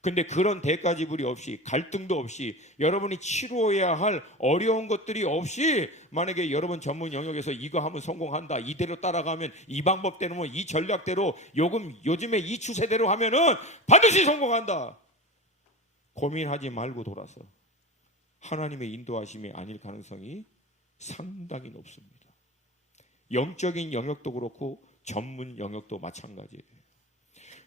근데 그런 대가 지불이 없이 갈등도 없이 여러분이 치루어야 할 어려운 것들이 없이 만약에 여러분 전문 영역에서 이거 하면 성공한다. 이대로 따라가면 이 방법대로 이 전략대로 요즘에 이 추세대로 하면은 반드시 성공한다. 고민하지 말고 돌아서 하나님의 인도하심이 아닐 가능성이 상당히 높습니다. 영적인 영역도 그렇고 전문 영역도 마찬가지예요.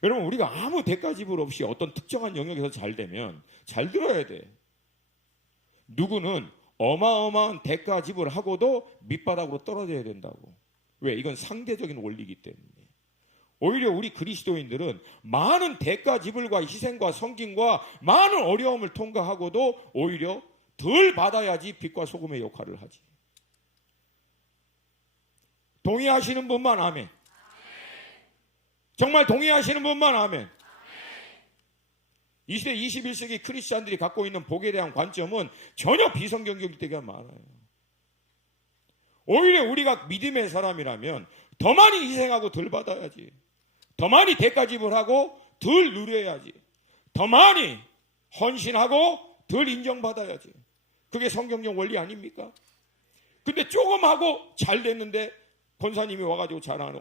여러분 우리가 아무 대가 지불 없이 어떤 특정한 영역에서 잘 되면 잘 들어야 돼. 누구는 어마어마한 대가 지불하고도 밑바닥으로 떨어져야 된다고. 왜? 이건 상대적인 원리이기 때문에. 오히려 우리 그리스도인들은 많은 대가 지불과 희생과 섬김과 많은 어려움을 통과하고도 오히려 덜 받아야지 빛과 소금의 역할을 하지. 동의하시는 분만 아멘. 정말 동의하시는 분만 아멘. 이 시대 21세기 크리스찬들이 갖고 있는 복에 대한 관점은 전혀 비성경적일 때가 많아요. 오히려 우리가 믿음의 사람이라면 더 많이 희생하고 덜 받아야지. 더 많이 대가 지불하고 덜 누려야지. 더 많이 헌신하고 덜 인정받아야지. 그게 성경적 원리 아닙니까? 근데 조금 하고 잘 됐는데 권사님이 와가지고 자랑하는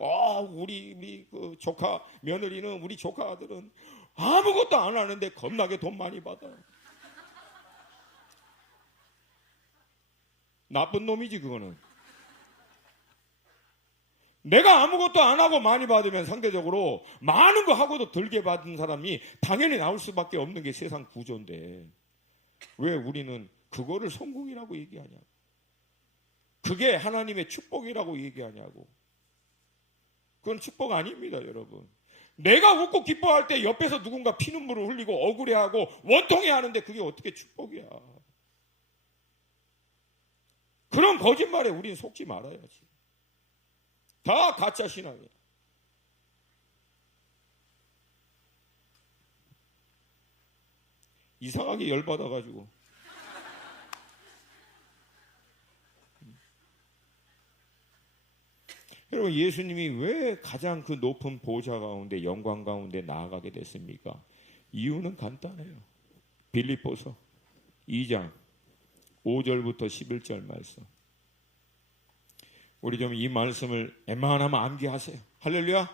우리 그 조카 며느리는, 우리 조카 아들은 아무것도 안 하는데 겁나게 돈 많이 받아. 나쁜 놈이지 그거는. 내가 아무것도 안 하고 많이 받으면 상대적으로 많은 거 하고도 덜게 받은 사람이 당연히 나올 수밖에 없는 게 세상 구조인데 왜 우리는 그거를 성공이라고 얘기하냐고. 그게 하나님의 축복이라고 얘기하냐고. 그건 축복 아닙니다, 여러분. 내가 웃고 기뻐할 때 옆에서 누군가 피눈물을 흘리고 억울해하고 원통해하는데 그게 어떻게 축복이야. 그런 거짓말에 우린 속지 말아야지. 다 가짜 신앙이야. 이상하게 열받아가지고. 여러분, 예수님이 왜 가장 그 높은 보좌 가운데, 영광 가운데 나아가게 됐습니까? 이유는 간단해요. 빌립보서 2장 5절부터 11절 말씀. 우리 좀 이 말씀을 웬만하면 암기하세요. 할렐루야.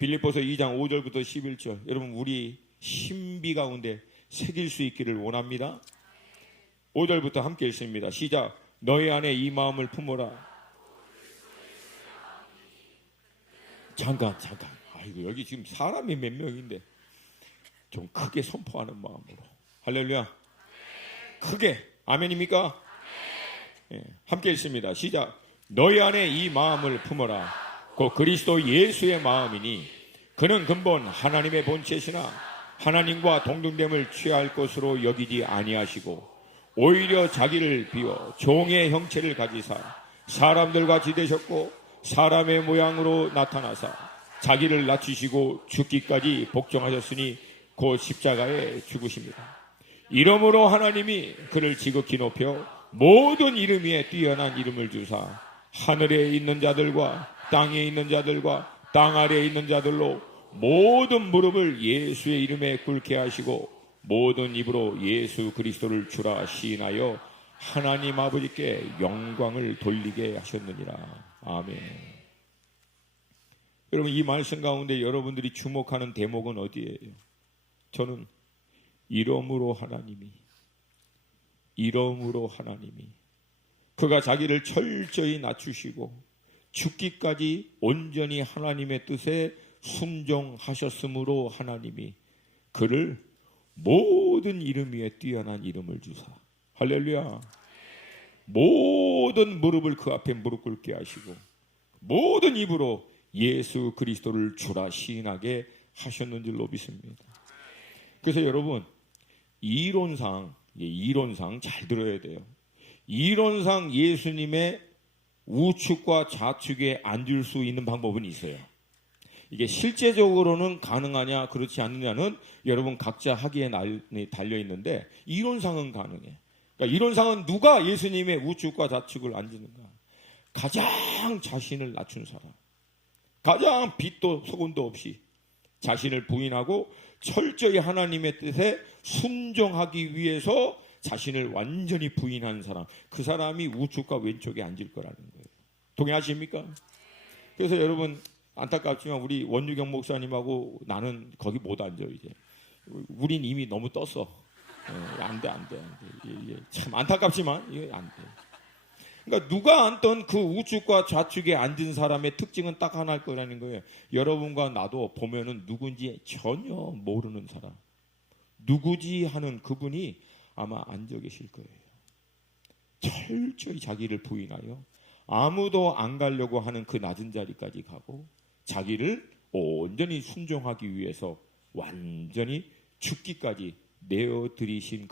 빌립보서 2장 5절부터 11절. 여러분, 우리 신비 가운데 새길 수 있기를 원합니다. 5절부터 함께 읽습니다. 시작. 너희 안에 이 마음을 품어라. 잠깐. 아이고, 여기 지금 사람이 몇 명인데 좀 크게 선포하는 마음으로. 할렐루야. 크게. 아멘입니까? 예, 함께 읽습니다. 시작. 너희 안에 이 마음을 품어라. 곧 그리스도 예수의 마음이니 그는 근본 하나님의 본체시나 하나님과 동등됨을 취할 것으로 여기지 아니하시고 오히려 자기를 비워 종의 형체를 가지사 사람들과 지되셨고 사람의 모양으로 나타나사 자기를 낮추시고 죽기까지 복종하셨으니 곧 십자가에 죽으십니다. 이러므로 하나님이 그를 지극히 높여 모든 이름 위에 뛰어난 이름을 주사 하늘에 있는 자들과 땅에 있는 자들과 땅 아래에 있는 자들로 모든 무릎을 예수의 이름에 꿇게 하시고 모든 입으로 예수 그리스도를 주라 시인하여 하나님 아버지께 영광을 돌리게 하셨느니라. 아멘. 여러분, 이 말씀 가운데 여러분들이 주목하는 대목은 어디예요? 저는 이러므로 하나님이 그가 자기를 철저히 낮추시고 죽기까지 온전히 하나님의 뜻에 순종하셨으므로 하나님이 그를 모든 이름 위에 뛰어난 이름을 주사. 할렐루야. 모든 무릎을 그 앞에 무릎 꿇게 하시고 모든 입으로 예수 그리스도를 주라 시인하게 하셨는 줄로 믿습니다. 그래서 여러분, 이론상 잘 들어야 돼요. 이론상 예수님의 우측과 좌측에 앉을 수 있는 방법은 있어요. 이게 실제적으로는 가능하냐 그렇지 않느냐는 여러분 각자 하기에 달려 있는데 이론상은 가능해. 그러니까 이론상은 누가 예수님의 우측과 좌측을 앉는가? 가장 자신을 낮춘 사람, 가장 빛도 소금도 없이 자신을 부인하고 철저히 하나님의 뜻에 순종하기 위해서 자신을 완전히 부인한 사람, 그 사람이 우측과 왼쪽에 앉을 거라는 거예요. 동의하십니까? 그래서 여러분, 안타깝지만 우리 원유경 목사님하고 나는 거기 못 앉아. 이제 우린 이미 너무 떴어. 안 돼. 참 안타깝지만 이게 안 돼. 그러니까 누가 앉던 그 우측과 좌측에 앉은 사람의 특징은 딱 하나일 거라는 거예요. 여러분과 나도 보면은 누군지 전혀 모르는 사람, 누구지 하는 그분이 아마 앉아 계실 거예요. 철저히 자기를 부인하여 아무도 안 가려고 하는 그 낮은 자리까지 가고 자기를 온전히 순종하기 위해서 완전히 죽기까지 내어드리신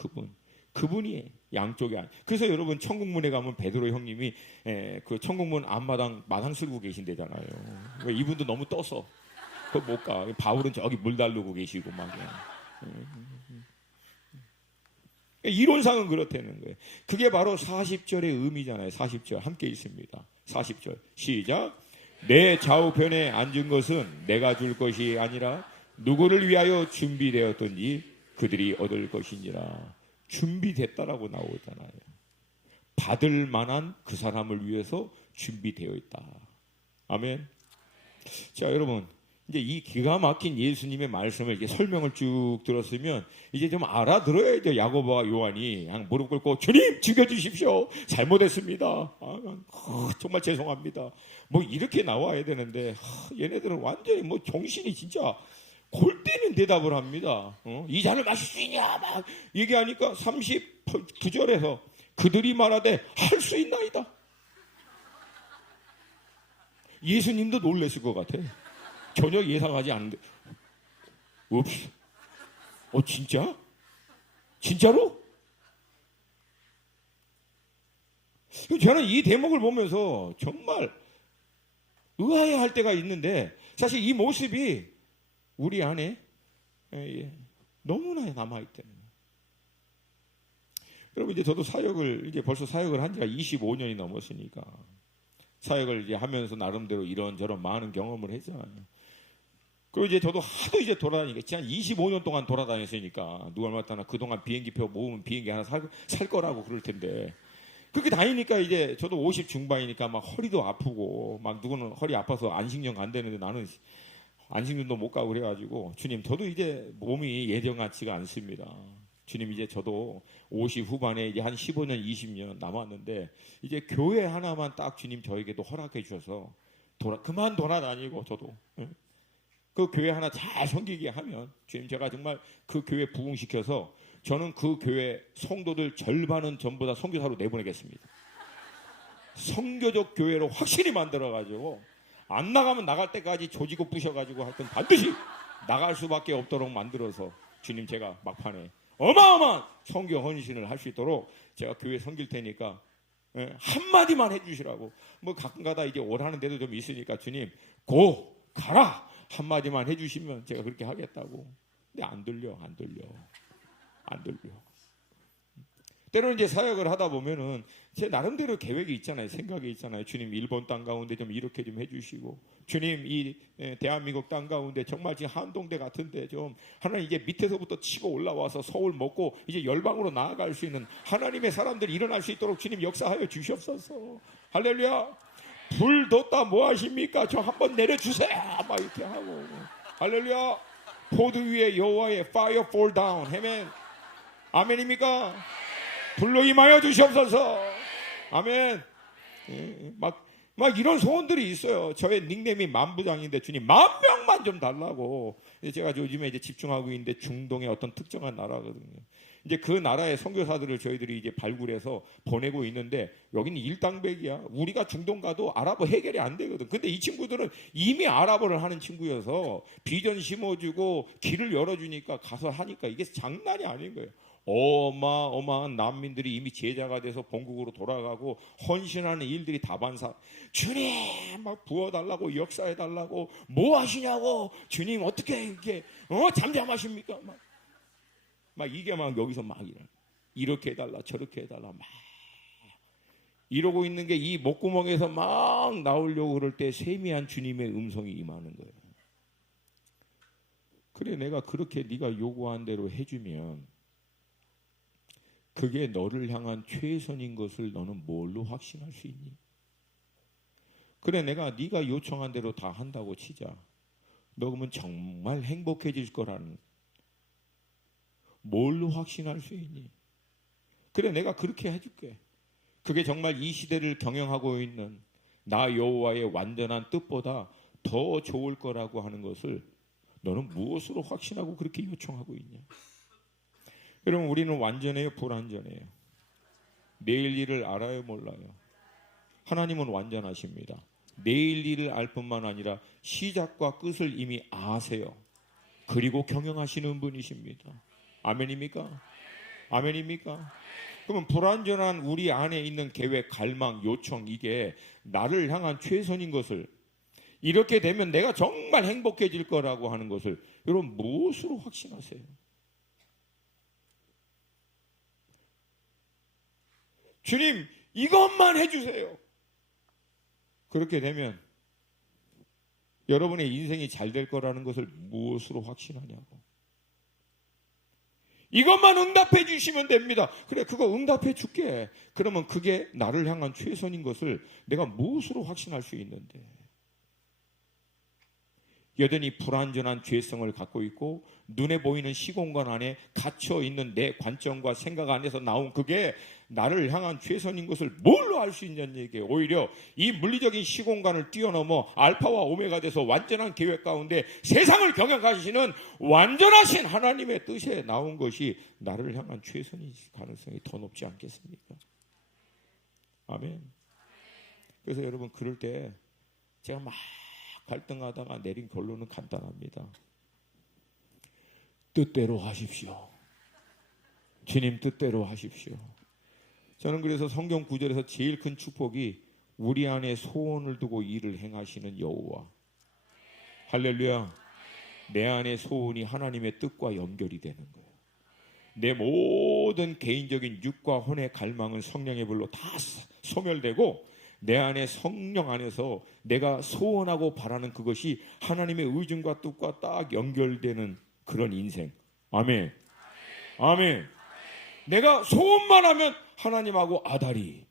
그분이 양쪽에 그래서 여러분, 천국문에 가면 베드로 형님이 그 천국문 앞마당 마당 쓸고 계신대잖아요. 이분도 너무 떠서 그거 못 가. 바울은 저기 물 달르고 계시고 막. 이론상은 그렇다는 거예요. 그게 바로 40절의 의미잖아요. 40절 함께 있습니다. 40절 시작. 내 좌우편에 앉은 것은 내가 줄 것이 아니라 누구를 위하여 준비되었던지 그들이 얻을 것이니라. 준비됐다라고 나오잖아요. 받을 만한 그 사람을 위해서 준비되어 있다. 아멘. 자, 여러분, 이제 이 기가 막힌 예수님의 말씀을 이렇게 설명을 쭉 들었으면 이제 좀 알아들어야죠. 야고보와 요한이 그냥 무릎 꿇고 주님 죽여주십시오. 잘못했습니다. 정말 죄송합니다. 뭐 이렇게 나와야 되는데 얘네들은 완전히 뭐 정신이 진짜 골 때리는 대답을 합니다. 이 잔을 마실 수 있냐 막 얘기하니까 39절에서 그들이 말하되 할 수 있나이다. 예수님도 놀랐을 것 같아. 전혀 예상하지 않는데, 옵스, 진짜? 진짜로? 저는 이 대목을 보면서 정말 의아해할 때가 있는데, 사실 이 모습이 우리 안에 너무나 남아있다는 거예요. 여러분, 이제 저도 이제 벌써 사역을 한 지가 25년이 넘었으니까, 사역을 이제 하면서 나름대로 이런저런 많은 경험을 했잖아요. 그리고 이제 저도 하도 이제 돌아다니니까, 지난 25년 동안 돌아다녔으니까, 누가 말따나 그동안 비행기표 모으면 비행기 하나 살 거라고 그럴 텐데, 그렇게 다니니까 이제 저도 50 중반이니까 막 허리도 아프고, 막 누구는 허리 아파서 안식년 간다는데 나는 안식년도 못 가고 그래가지고, 주님, 저도 이제 몸이 예전 같지가 않습니다. 주님, 이제 저도 50 후반에 이제 한 15년, 20년 남았는데, 이제 교회 하나만 딱 주님 저에게도 허락해 주셔서, 그만 돌아다니고, 저도. 그 교회 하나 잘 섬기게 하면 주님 제가 정말 그 교회 부흥시켜서 저는 그 교회 성도들 절반은 전부 다 선교사로 내보내겠습니다. 선교적 교회로 확실히 만들어가지고 안 나가면 나갈 때까지 조지고 부셔가지고 하여튼 반드시 나갈 수밖에 없도록 만들어서 주님 제가 막판에 어마어마한 선교 헌신을 할 수 있도록 제가 교회 섬길 테니까 한마디만 해주시라고. 뭐 가끔가다 이제 오라는 데도 좀 있으니까 주님 고 가라 한마디만 해주시면 제가 그렇게 하겠다고. 근데 안 들려. 때로는 이제 사역을 하다 보면은 제 나름대로 계획이 있잖아요. 생각이 있잖아요. 주님 일본 땅 가운데 좀 이렇게 좀 해주시고, 주님 이 대한민국 땅 가운데 정말 지금 한동대 같은데 좀 하나님 이제 밑에서부터 치고 올라와서 서울 먹고 이제 열방으로 나아갈 수 있는 하나님의 사람들이 일어날 수 있도록 주님 역사하여 주시옵소서. 할렐루야. 불 뒀다 뭐 하십니까? 저 한번 내려주세요. 막 이렇게 하고. 할렐루야. 포드 위에 여호와의 fire fall down. 아멘. 아멘입니까? 불로 임하여 주시옵소서. 아멘. 막 이런 소원들이 있어요. 저의 닉네임이 만부장인데 주님 10,000명만 좀 달라고. 제가 요즘에 이제 집중하고 있는데 중동의 어떤 특정한 나라거든요. 이제 그 나라의 선교사들을 저희들이 이제 발굴해서 보내고 있는데 여기는 일당백이야. 우리가 중동 가도 아랍어 해결이 안 되거든. 근데 이 친구들은 이미 아랍어를 하는 친구여서 비전 심어주고 길을 열어주니까 가서 하니까 이게 장난이 아닌 거예요. 어마어마한 난민들이 이미 제자가 돼서 본국으로 돌아가고 헌신하는 일들이 다반사. 주님 막 부어달라고 역사해달라고 뭐 하시냐고 주님 어떻게 이렇게 잠잠하십니까 막 이게 막 여기서 막 이렇게 해달라 저렇게 해달라 막 이러고 있는 게 이 목구멍에서 막 나오려고 그럴 때 세미한 주님의 음성이 임하는 거예요. 그래 내가 그렇게 네가 요구한 대로 해주면 그게 너를 향한 최선인 것을 너는 뭘로 확신할 수 있니? 그래 내가 네가 요청한 대로 다 한다고 치자. 너 그러면 정말 행복해질 거라는 뭘로 확신할 수 있니? 그래 내가 그렇게 해줄게. 그게 정말 이 시대를 경영하고 있는 나 여호와의 완전한 뜻보다 더 좋을 거라고 하는 것을 너는 무엇으로 확신하고 그렇게 요청하고 있냐? 여러분 우리는 완전해요? 불완전해요? 내일 일을 알아요? 몰라요? 하나님은 완전하십니다. 내일 일을 알 뿐만 아니라 시작과 끝을 이미 아세요. 그리고 경영하시는 분이십니다. 아멘입니까? 아멘입니까? 그러면 불완전한 우리 안에 있는 계획, 갈망, 요청 이게 나를 향한 최선인 것을 이렇게 되면 내가 정말 행복해질 거라고 하는 것을 여러분 무엇으로 확신하세요? 주님, 이것만 해주세요. 그렇게 되면 여러분의 인생이 잘 될 거라는 것을 무엇으로 확신하냐고. 이것만 응답해 주시면 됩니다. 그래, 그거 응답해 줄게. 그러면 그게 나를 향한 최선인 것을 내가 무엇으로 확신할 수 있는데. 여전히 불완전한 죄성을 갖고 있고 눈에 보이는 시공간 안에 갇혀 있는 내 관점과 생각 안에서 나온 그게 나를 향한 최선인 것을 뭘로 알 수 있냐는 얘기예요. 오히려 이 물리적인 시공간을 뛰어넘어 알파와 오메가 돼서 완전한 계획 가운데 세상을 경영하시는 완전하신 하나님의 뜻에 나온 것이 나를 향한 최선일 가능성이 더 높지 않겠습니까? 아멘. 그래서 여러분, 그럴 때 제가 막 갈등하다가 내린 결론은 간단합니다. 뜻대로 하십시오. 주님 뜻대로 하십시오. 저는 그래서 성경 구절에서 제일 큰 축복이 우리 안에 소원을 두고 일을 행하시는 여호와. 할렐루야. 내 안에 소원이 하나님의 뜻과 연결이 되는 거예요. 내 모든 개인적인 육과 혼의 갈망은 성령의 불로 다 소멸되고 내 안에 성령 안에서 내가 소원하고 바라는 그것이 하나님의 의중과 뜻과 딱 연결되는 그런 인생. 아멘. 아멘. 내가 소원만 하면 하나님하고 아다리.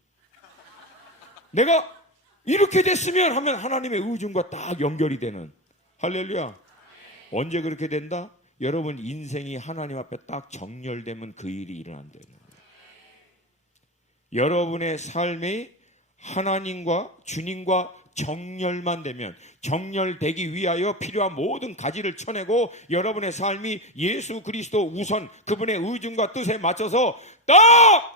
내가 이렇게 됐으면 하면 하나님의 의중과 딱 연결이 되는. 할렐루야. 언제 그렇게 된다? 여러분 인생이 하나님 앞에 딱 정렬되면 그 일이 일어난다는 거예요. 여러분의 삶이 하나님과 주님과 정렬만 되면, 정렬되기 위하여 필요한 모든 가지를 쳐내고 여러분의 삶이 예수 그리스도 우선 그분의 의중과 뜻에 맞춰서 딱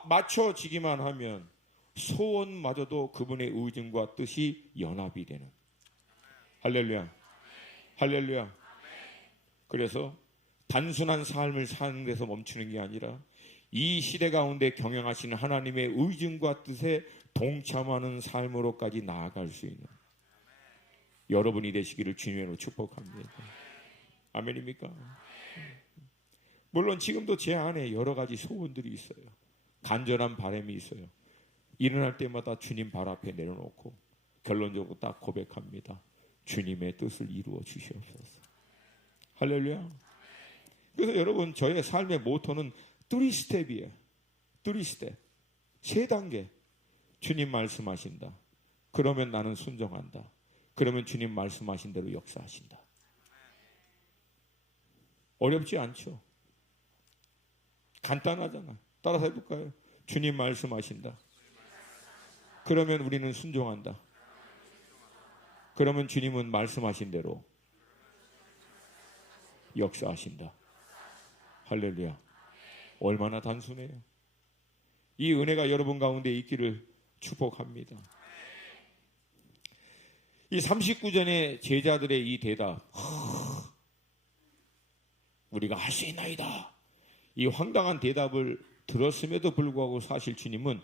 맞춰지기만 하면 소원마저도 그분의 의중과 뜻이 연합이 되는. 할렐루야. 할렐루야. 그래서 단순한 삶을 사는 데서 멈추는 게 아니라 이 시대 가운데 경영하시는 하나님의 의중과 뜻에 동참하는 삶으로까지 나아갈 수 있는 여러분이 되시기를 주님으로 축복합니다. 아멘입니까? 물론 지금도 제 안에 여러 가지 소원들이 있어요. 간절한 바람이 있어요. 일어날 때마다 주님 발 앞에 내려놓고 결론적으로 딱 고백합니다. 주님의 뜻을 이루어 주시옵소서. 할렐루야. 그래서 여러분 저의 삶의 모토는 3스텝이에요. 3스텝. 3단계. 주님 말씀하신다. 그러면 나는 순종한다. 그러면 주님 말씀하신 대로 역사하신다. 어렵지 않죠? 간단하잖아. 따라서 해볼까요? 주님 말씀하신다. 그러면 우리는 순종한다. 그러면 주님은 말씀하신 대로 역사하신다. 할렐루야. 얼마나 단순해요. 이 은혜가 여러분 가운데 있기를 축복합니다. 이 39전의 제자들의 이 대답, 우리가 할 수 있나이다. 이 황당한 대답을 들었음에도 불구하고 사실 주님은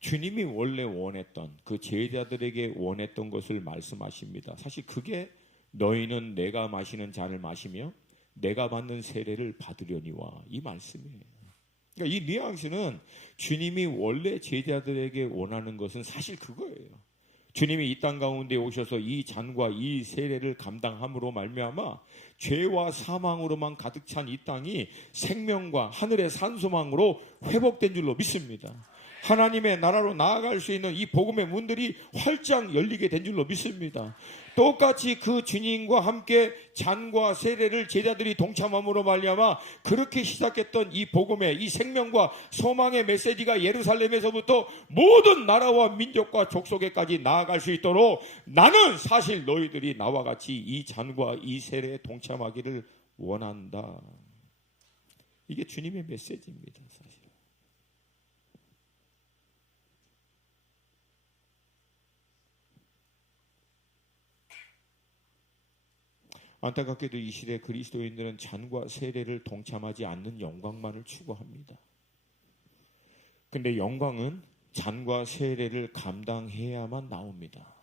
주님이 원래 원했던 그 제자들에게 원했던 것을 말씀하십니다. 사실 그게 너희는 내가 마시는 잔을 마시며 내가 받는 세례를 받으려니와, 이 말씀이에요. 그러니까 이 뉘앙스는 주님이 원래 제자들에게 원하는 것은 사실 그거예요. 주님이 이 땅 가운데 오셔서 이 잔과 이 세례를 감당함으로 말미암아 죄와 사망으로만 가득 찬 이 땅이 생명과 하늘의 산소망으로 회복된 줄로 믿습니다. 하나님의 나라로 나아갈 수 있는 이 복음의 문들이 활짝 열리게 된 줄로 믿습니다. 똑같이 그 주님과 함께 잔과 세례를 제자들이 동참함으로 말미암아 그렇게 시작했던 이 복음의 이 생명과 소망의 메시지가 예루살렘에서부터 모든 나라와 민족과 족속에까지 나아갈 수 있도록 나는 사실 너희들이 나와 같이 이 잔과 이 세례에 동참하기를 원한다. 이게 주님의 메시지입니다. 사실. 안타깝게도 이 시대 그리스도인들은 잔과 세례를 동참하지 않는 영광만을 추구합니다. 근데 영광은 잔과 세례를 감당해야만 나옵니다.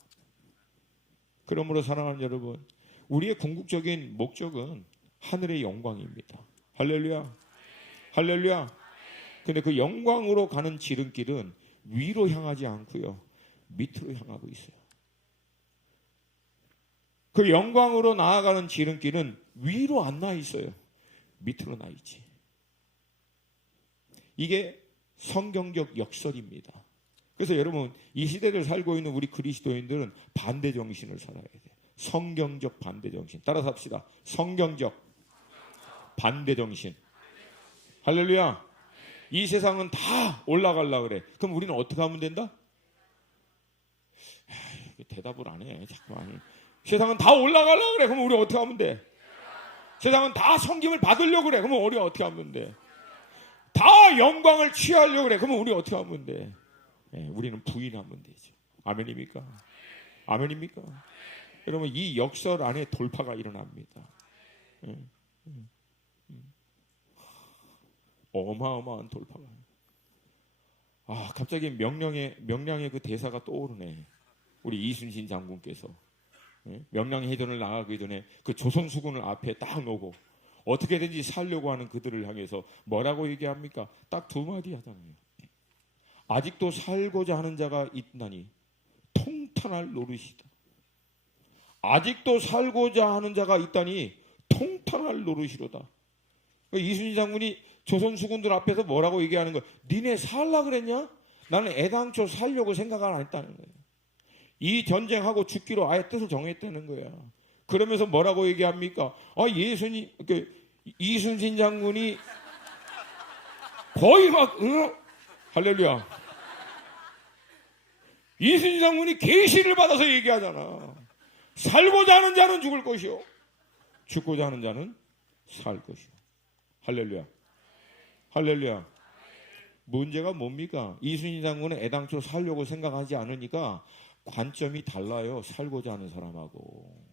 그러므로 사랑하는 여러분, 우리의 궁극적인 목적은 하늘의 영광입니다. 할렐루야. 할렐루야. 근데 그 영광으로 가는 지름길은 위로 향하지 않고요, 밑으로 향하고 있어요. 그 영광으로 나아가는 지름길은 위로 안 나 있어요. 밑으로 나 있지. 이게 성경적 역설입니다. 그래서 여러분, 이 시대를 살고 있는 우리 그리스도인들은 반대 정신을 살아야 돼요. 성경적 반대 정신. 따라서 합시다. 성경적 반대 정신. 할렐루야. 이 세상은 다 올라가려고 그래. 그럼 우리는 어떻게 하면 된다? 대답을 안 해. 잠깐만. 세상은 다 올라가려고 그래. 그럼 우리 어떻게 하면 돼? 세상은 다 섬김을 받으려고 그래. 그러면 우리 어떻게 하면 돼? 다 영광을 취하려고 그래. 그러면 우리 어떻게 하면 돼? 우리는 부인하면 되죠. 아멘입니까? 아멘입니까? 여러분, 이 역설 안에 돌파가 일어납니다. 어마어마한 돌파가. 갑자기 명량의 그 대사가 떠오르네. 우리 이순신 장군께서 명량해전을 나가기 전에 그 조선 수군을 앞에 딱 놓고 어떻게든지 살려고 하는 그들을 향해서 뭐라고 얘기합니까? 딱 두 마디 하잖아요. 아직도 살고자 하는 자가 있나니 통탄할 노릇이다. 아직도 살고자 하는 자가 있다니 통탄할 노릇이로다. 이순신 장군이 조선 수군들 앞에서 뭐라고 얘기하는 거야? 니네 살라 그랬냐? 나는 애당초 살려고 생각을 안 했다는 거예요. 이 전쟁하고 죽기로 아예 뜻을 정했다는 거야. 그러면서 뭐라고 얘기합니까? 이순신 장군이 거의 막 할렐루야. 이순신 장군이 계시를 받아서 얘기하잖아. 살고자 하는 자는 죽을 것이요, 죽고자 하는 자는 살 것이요. 할렐루야. 할렐루야. 문제가 뭡니까? 이순신 장군은 애당초 살려고 생각하지 않으니까 관점이 달라요. 살고자 하는 사람하고.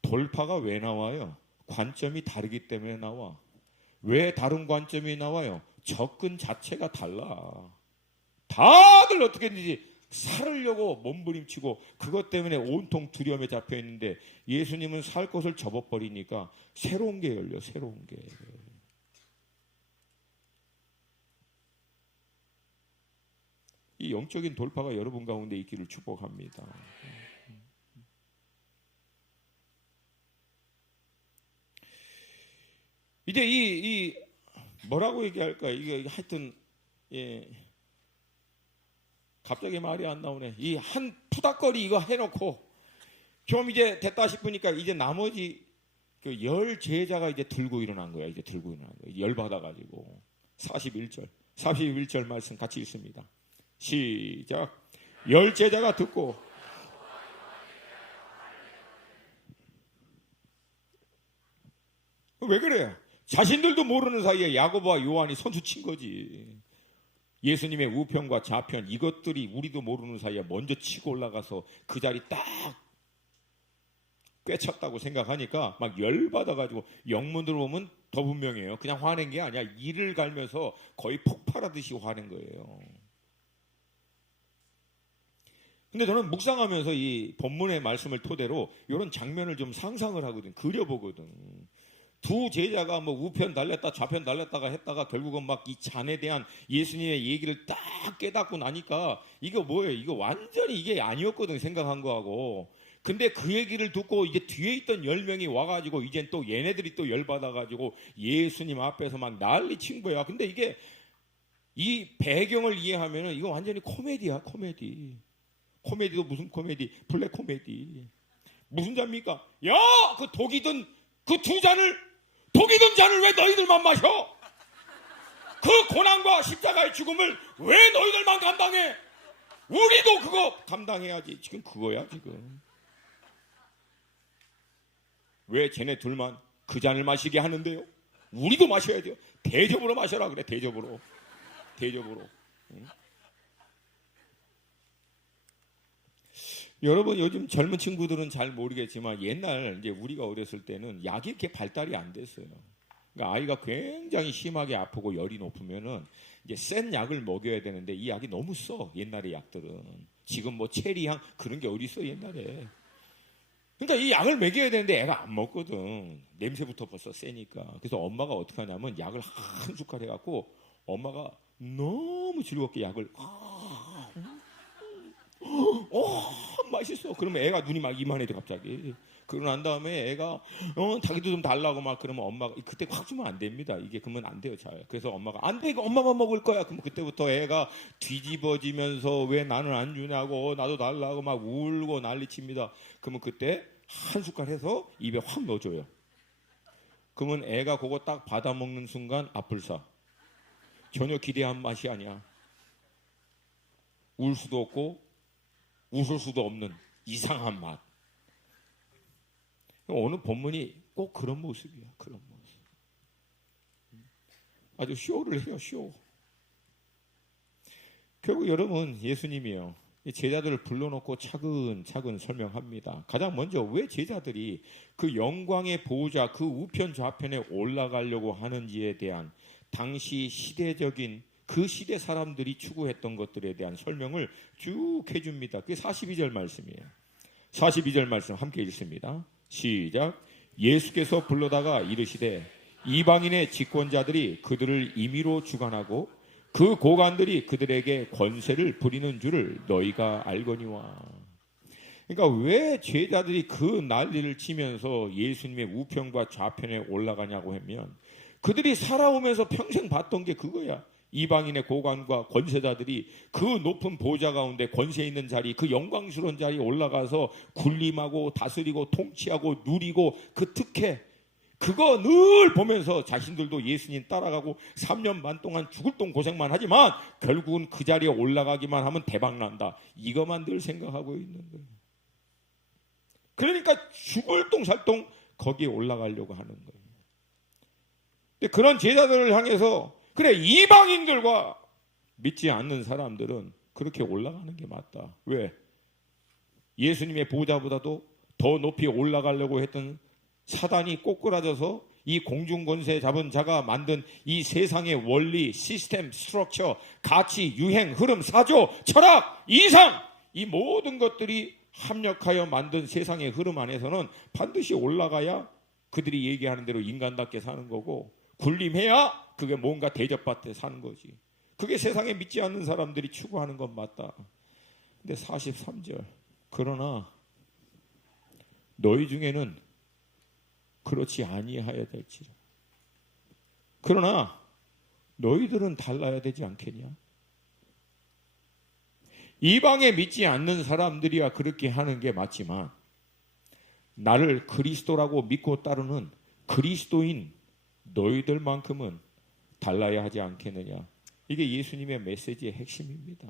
돌파가 왜 나와요? 관점이 다르기 때문에 나와. 왜 다른 관점이 나와요? 접근 자체가 달라. 다들 어떻게든지 살으려고 몸부림치고 그것 때문에 온통 두려움에 잡혀 있는데, 예수님은 살 것을 접어버리니까 새로운 게 열려. 새로운 게. 이 영적인 돌파가 여러분 가운데 있기를 축복합니다. 이제 이 뭐라고 얘기할까? 이게 하여튼 갑자기 말이 안 나오네. 이 한 푸닥거리 이거 해놓고 좀 이제 됐다 싶으니까 이제 나머지 그 열 제자가 이제 들고 일어난 거야. 이제 들고 일어난 거야. 열 받아가지고 41절 말씀 같이 읽습니다. 시작. 열 제자가 듣고 왜 그래요? 자신들도 모르는 사이에 야고보와 요한이 선수 친 거지. 예수님의 우편과 좌편 이것들이 우리도 모르는 사이에 먼저 치고 올라가서 그 자리 딱 꿰찼다고 생각하니까 막 열받아가지고, 영문으로 보면 더 분명해요. 그냥 화낸 게 아니야. 이를 갈면서 거의 폭발하듯이 화낸 거예요. 근데 저는 묵상하면서 이 본문의 말씀을 토대로 이런 장면을 좀 상상을 하거든. 그려보거든. 두 제자가 뭐 우편 달렸다 좌편 달렸다가 했다가 결국은 막 이 잔에 대한 예수님의 얘기를 딱 깨닫고 나니까 이거 뭐예요? 이거 완전히 이게 아니었거든 생각한 거하고. 근데 그 얘기를 듣고 이제 뒤에 있던 10명이 와가지고 이젠 또 얘네들이 또 열받아가지고 예수님 앞에서 막 난리 친 거야. 근데 이게 이 배경을 이해하면은 이거 완전히 코미디야. 코미디. 코미디도 무슨 코미디? 블랙 코미디. 무슨 잔입니까? 야, 그 독이 든 그 두 잔을, 독이 든 잔을 왜 너희들만 마셔? 그 고난과 십자가의 죽음을 왜 너희들만 감당해? 우리도 그거 감당해야지. 지금 그거야 지금. 왜 쟤네 둘만 그 잔을 마시게 하는데요? 우리도 마셔야 돼요. 대접으로 마셔라 그래. 대접으로. 응? 여러분, 요즘 젊은 친구들은 잘 모르겠지만 옛날 이제 우리가 어렸을 때는 약이 이렇게 발달이 안 됐어요. 그러니까 아이가 굉장히 심하게 아프고 열이 높으면은 이제 센 약을 먹여야 되는데 이 약이 너무 써. 옛날의 약들은. 지금 뭐 체리향 그런 게 어디 있어 옛날에. 그러니까 이 약을 먹여야 되는데 애가 안 먹거든. 냄새부터 벌써 세니까. 그래서 엄마가 어떻게 하냐면 약을 한 숟갈 해갖고 엄마가 너무 즐겁게 약을 맛있어. 그러면 애가 눈이 막 이만해 돼 갑자기. 그러고 난 다음에 애가 자기도 좀 달라고 막 그러면 엄마가 그때 확 주면 안 됩니다. 이게 그러면 안 돼요. 잘. 그래서 엄마가 안 돼. 이거 엄마만 먹을 거야. 그럼 그때부터 애가 뒤집어지면서 왜 나는 안 주냐고 나도 달라고 막 울고 난리칩니다. 그러면 그때 한 숟갈 해서 입에 확 넣어줘요. 그러면 애가 그거 딱 받아 먹는 순간 아플사. 전혀 기대한 맛이 아니야. 울 수도 없고 웃을 수도 없는 이상한 맛. 오늘 본문이 꼭 그런 모습이야. 그런 모습. 아주 쇼를 해요. 쇼. 결국 여러분 예수님이요. 제자들을 불러놓고 차근차근 설명합니다. 가장 먼저 왜 제자들이 그 영광의 보호자 그 우편 좌편에 올라가려고 하는지에 대한 당시 시대적인 그 시대 사람들이 추구했던 것들에 대한 설명을 쭉 해줍니다. 그게 42절 말씀이에요. 42절 말씀 함께 읽습니다. 시작. 예수께서 불러다가 이르시되 이방인의 집권자들이 그들을 임의로 주관하고 그 고관들이 그들에게 권세를 부리는 줄을 너희가 알거니와. 그러니까 왜 제자들이 그 난리를 치면서 예수님의 우편과 좌편에 올라가냐고 하면 그들이 살아오면서 평생 봤던 게 그거야. 이방인의 고관과 권세자들이 그 높은 보좌 가운데 권세 있는 자리, 그 영광스러운 자리에 올라가서 군림하고 다스리고 통치하고 누리고 그 특혜, 그거 늘 보면서 자신들도 예수님 따라가고 3년 반 동안 죽을 돈 고생만 하지만 결국은 그 자리에 올라가기만 하면 대박난다. 이것만 늘 생각하고 있는 거예요. 그러니까 죽을 똥 살 똥 거기에 올라가려고 하는 거예요. 근데 그런 제자들을 향해서 그래 이방인들과 믿지 않는 사람들은 그렇게 올라가는 게 맞다. 왜? 예수님의 보좌보다도 더 높이 올라가려고 했던 사단이 꼬꾸라져서 이 공중권세 잡은 자가 만든 이 세상의 원리, 시스템, 스트럭처, 가치, 유행, 흐름, 사조, 철학, 이상 이 모든 것들이 합력하여 만든 세상의 흐름 안에서는 반드시 올라가야 그들이 얘기하는 대로 인간답게 사는 거고 군림해야 그게 뭔가 대접받게 사는 거지. 그게 세상에 믿지 않는 사람들이 추구하는 건 맞다. 근데 43절 그러나 너희 중에는 그렇지 아니하여야 될지라. 그러나 너희들은 달라야 되지 않겠냐? 이방에 믿지 않는 사람들이야 그렇게 하는 게 맞지만 나를 그리스도라고 믿고 따르는 그리스도인 너희들만큼은 달라야 하지 않겠느냐. 이게 예수님의 메시지의 핵심입니다.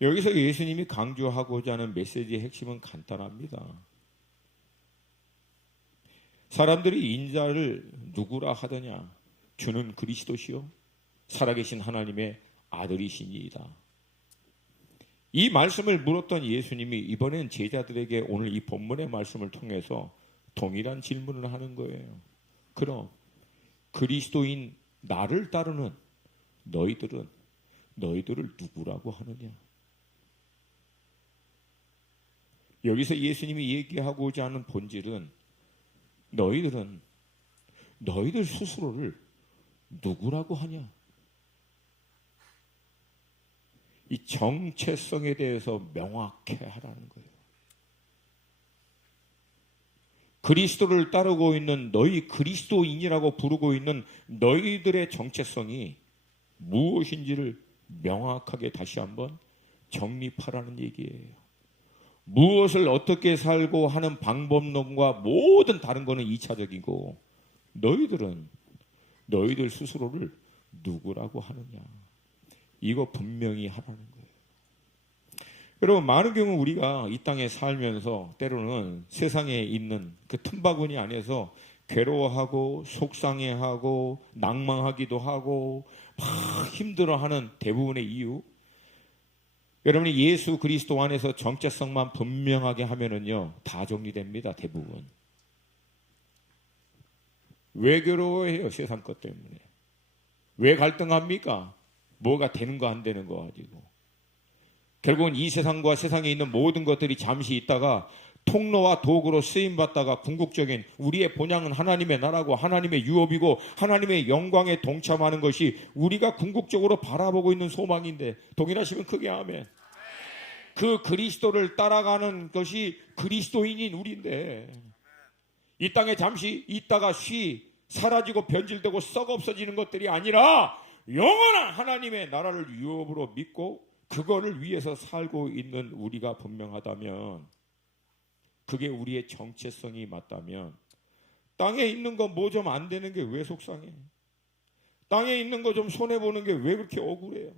여기서 예수님이 강조하고자 하는 메시지의 핵심은 간단합니다. 사람들이 인자를 누구라 하더냐? 주는 그리스도시요 살아계신 하나님의 아들이시니이다. 이 말씀을 물었던 예수님이 이번엔 제자들에게 오늘 이 본문의 말씀을 통해서 동일한 질문을 하는 거예요. 그럼 그리스도인 나를 따르는 너희들은 너희들을 누구라고 하느냐? 여기서 예수님이 얘기하고자 하는 본질은 너희들은 너희들 스스로를 누구라고 하냐? 이 정체성에 대해서 명확해 하라는 거예요. 그리스도를 따르고 있는 너희 그리스도인이라고 부르고 있는 너희들의 정체성이 무엇인지를 명확하게 다시 한번 정립하라는 얘기예요. 무엇을 어떻게 살고 하는 방법론과 모든 다른 거는 2차적이고 너희들은 너희들 스스로를 누구라고 하느냐. 이거 분명히 하라는 거예요. 여러분 많은 경우 우리가 이 땅에 살면서 때로는 세상에 있는 그 틈바구니 안에서 괴로워하고 속상해하고 낭망하기도 하고 막 힘들어하는 대부분의 이유 여러분이 예수 그리스도 안에서 정체성만 분명하게 하면은요 다 정리됩니다. 대부분. 왜 괴로워해요? 세상 것 때문에. 왜 갈등합니까? 뭐가 되는 거 안 되는 거 가지고. 결국은 이 세상과 세상에 있는 모든 것들이 잠시 있다가 통로와 도구로 쓰임받다가 궁극적인 우리의 본향은 하나님의 나라고 하나님의 유업이고 하나님의 영광에 동참하는 것이 우리가 궁극적으로 바라보고 있는 소망인데, 동일하시면 크게 아멘. 그 그리스도를 따라가는 것이 그리스도인인 우리인데, 이 땅에 잠시 있다가 사라지고 변질되고 썩어 없어지는 것들이 아니라 영원한 하나님의 나라를 유업으로 믿고 그거를 위해서 살고 있는 우리가 분명하다면, 그게 우리의 정체성이 맞다면, 땅에 있는 거 뭐 좀 안 되는 게 왜 속상해? 땅에 있는 거 좀 손해보는 게 왜 그렇게 억울해요?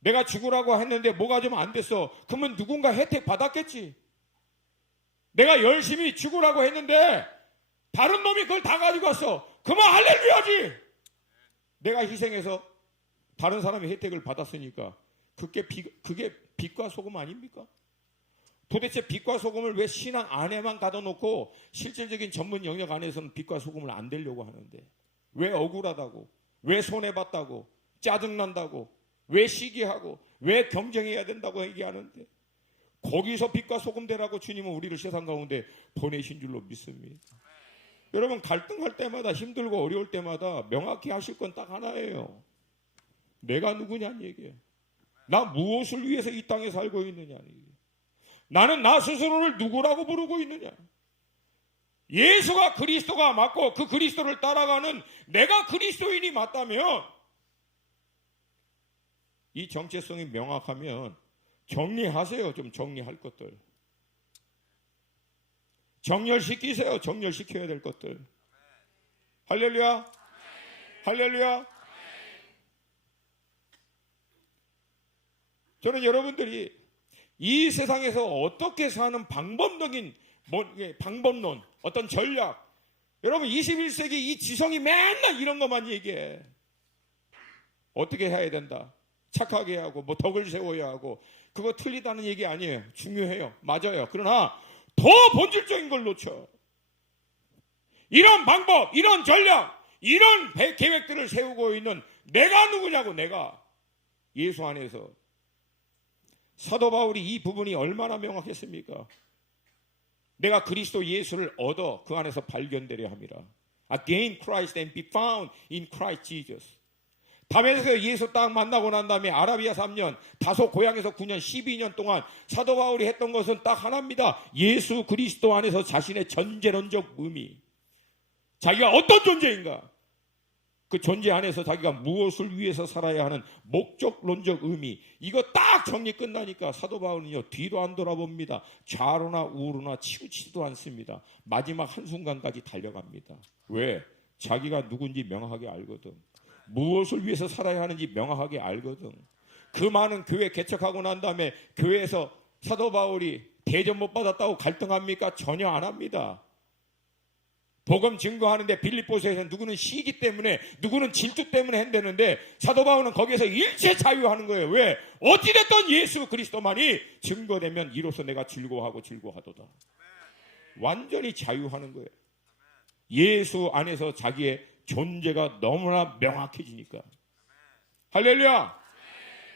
내가 죽으라고 했는데 뭐가 좀 안 됐어. 그러면 누군가 혜택 받았겠지. 내가 열심히 죽으라고 했는데 다른 놈이 그걸 다 가지고 왔어. 그만 할렐루야지. 내가 희생해서 다른 사람이 혜택을 받았으니까 그게 빛과 소금 아닙니까? 도대체 빛과 소금을 왜 신앙 안에만 가둬놓고 실질적인 전문 영역 안에서는 빛과 소금을 안 되려고 하는데, 왜 억울하다고, 왜 손해봤다고, 짜증난다고, 왜 시기하고, 왜 경쟁해야 된다고 얘기하는데, 거기서 빛과 소금 되라고 주님은 우리를 세상 가운데 보내신 줄로 믿습니다. 여러분, 갈등할 때마다, 힘들고 어려울 때마다 명확히 하실 건 딱 하나예요. 내가 누구냐는 얘기예요. 나 무엇을 위해서 이 땅에 살고 있느냐는 얘기예요. 나는 나 스스로를 누구라고 부르고 있느냐. 예수가 그리스도가 맞고 그 그리스도를 따라가는 내가 그리스도인이 맞다면, 이 정체성이 명확하면 정리하세요. 좀 정리할 것들. 정렬시키세요. 정렬시켜야 될 것들. 할렐루야. 할렐루야. 저는 여러분들이 이 세상에서 어떻게 사는 방법론, 어떤 전략, 여러분 21세기 이 지성이 맨날 이런 것만 얘기해. 어떻게 해야 된다, 착하게 하고 뭐 덕을 세워야 하고, 그거 틀리다는 얘기 아니에요. 중요해요. 맞아요. 그러나 더 본질적인 걸 놓쳐. 이런 방법, 이런 전략, 이런 계획들을 세우고 있는 내가 누구냐고. 내가 예수 안에서. 사도 바울이 이 부분이 얼마나 명확했습니까? 내가 그리스도 예수를 얻어 그 안에서 발견되려 함이라. I gain Christ and be found in Christ Jesus. 다메섹에서 예수 딱 만나고 난 다음에 아라비아 3년, 다소 고향에서 9년, 12년 동안 사도 바울이 했던 것은 딱 하나입니다. 예수 그리스도 안에서 자신의 전제론적 의미, 자기가 어떤 존재인가, 그 존재 안에서 자기가 무엇을 위해서 살아야 하는 목적론적 의미, 이거 딱 정리 끝나니까 사도 바울은요, 뒤로 안 돌아봅니다. 좌로나 우로나 치우치지도 않습니다. 마지막 한순간까지 달려갑니다. 왜? 자기가 누군지 명확하게 알거든. 무엇을 위해서 살아야 하는지 명확하게 알거든. 그 많은 교회 개척하고 난 다음에 교회에서 사도 바울이 대접 못 받았다고 갈등합니까? 전혀 안 합니다. 복음 증거하는데 빌립보서에서 누구는 시기 때문에, 누구는 질투 때문에 한다는데, 사도 바울은 거기에서 일체 자유하는 거예요. 왜? 어찌됐든 예수 그리스도만이 증거되면 이로써 내가 즐거워하고 즐거워하도다. 완전히 자유하는 거예요. 예수 안에서 자기의 존재가 너무나 명확해지니까. 할렐루야.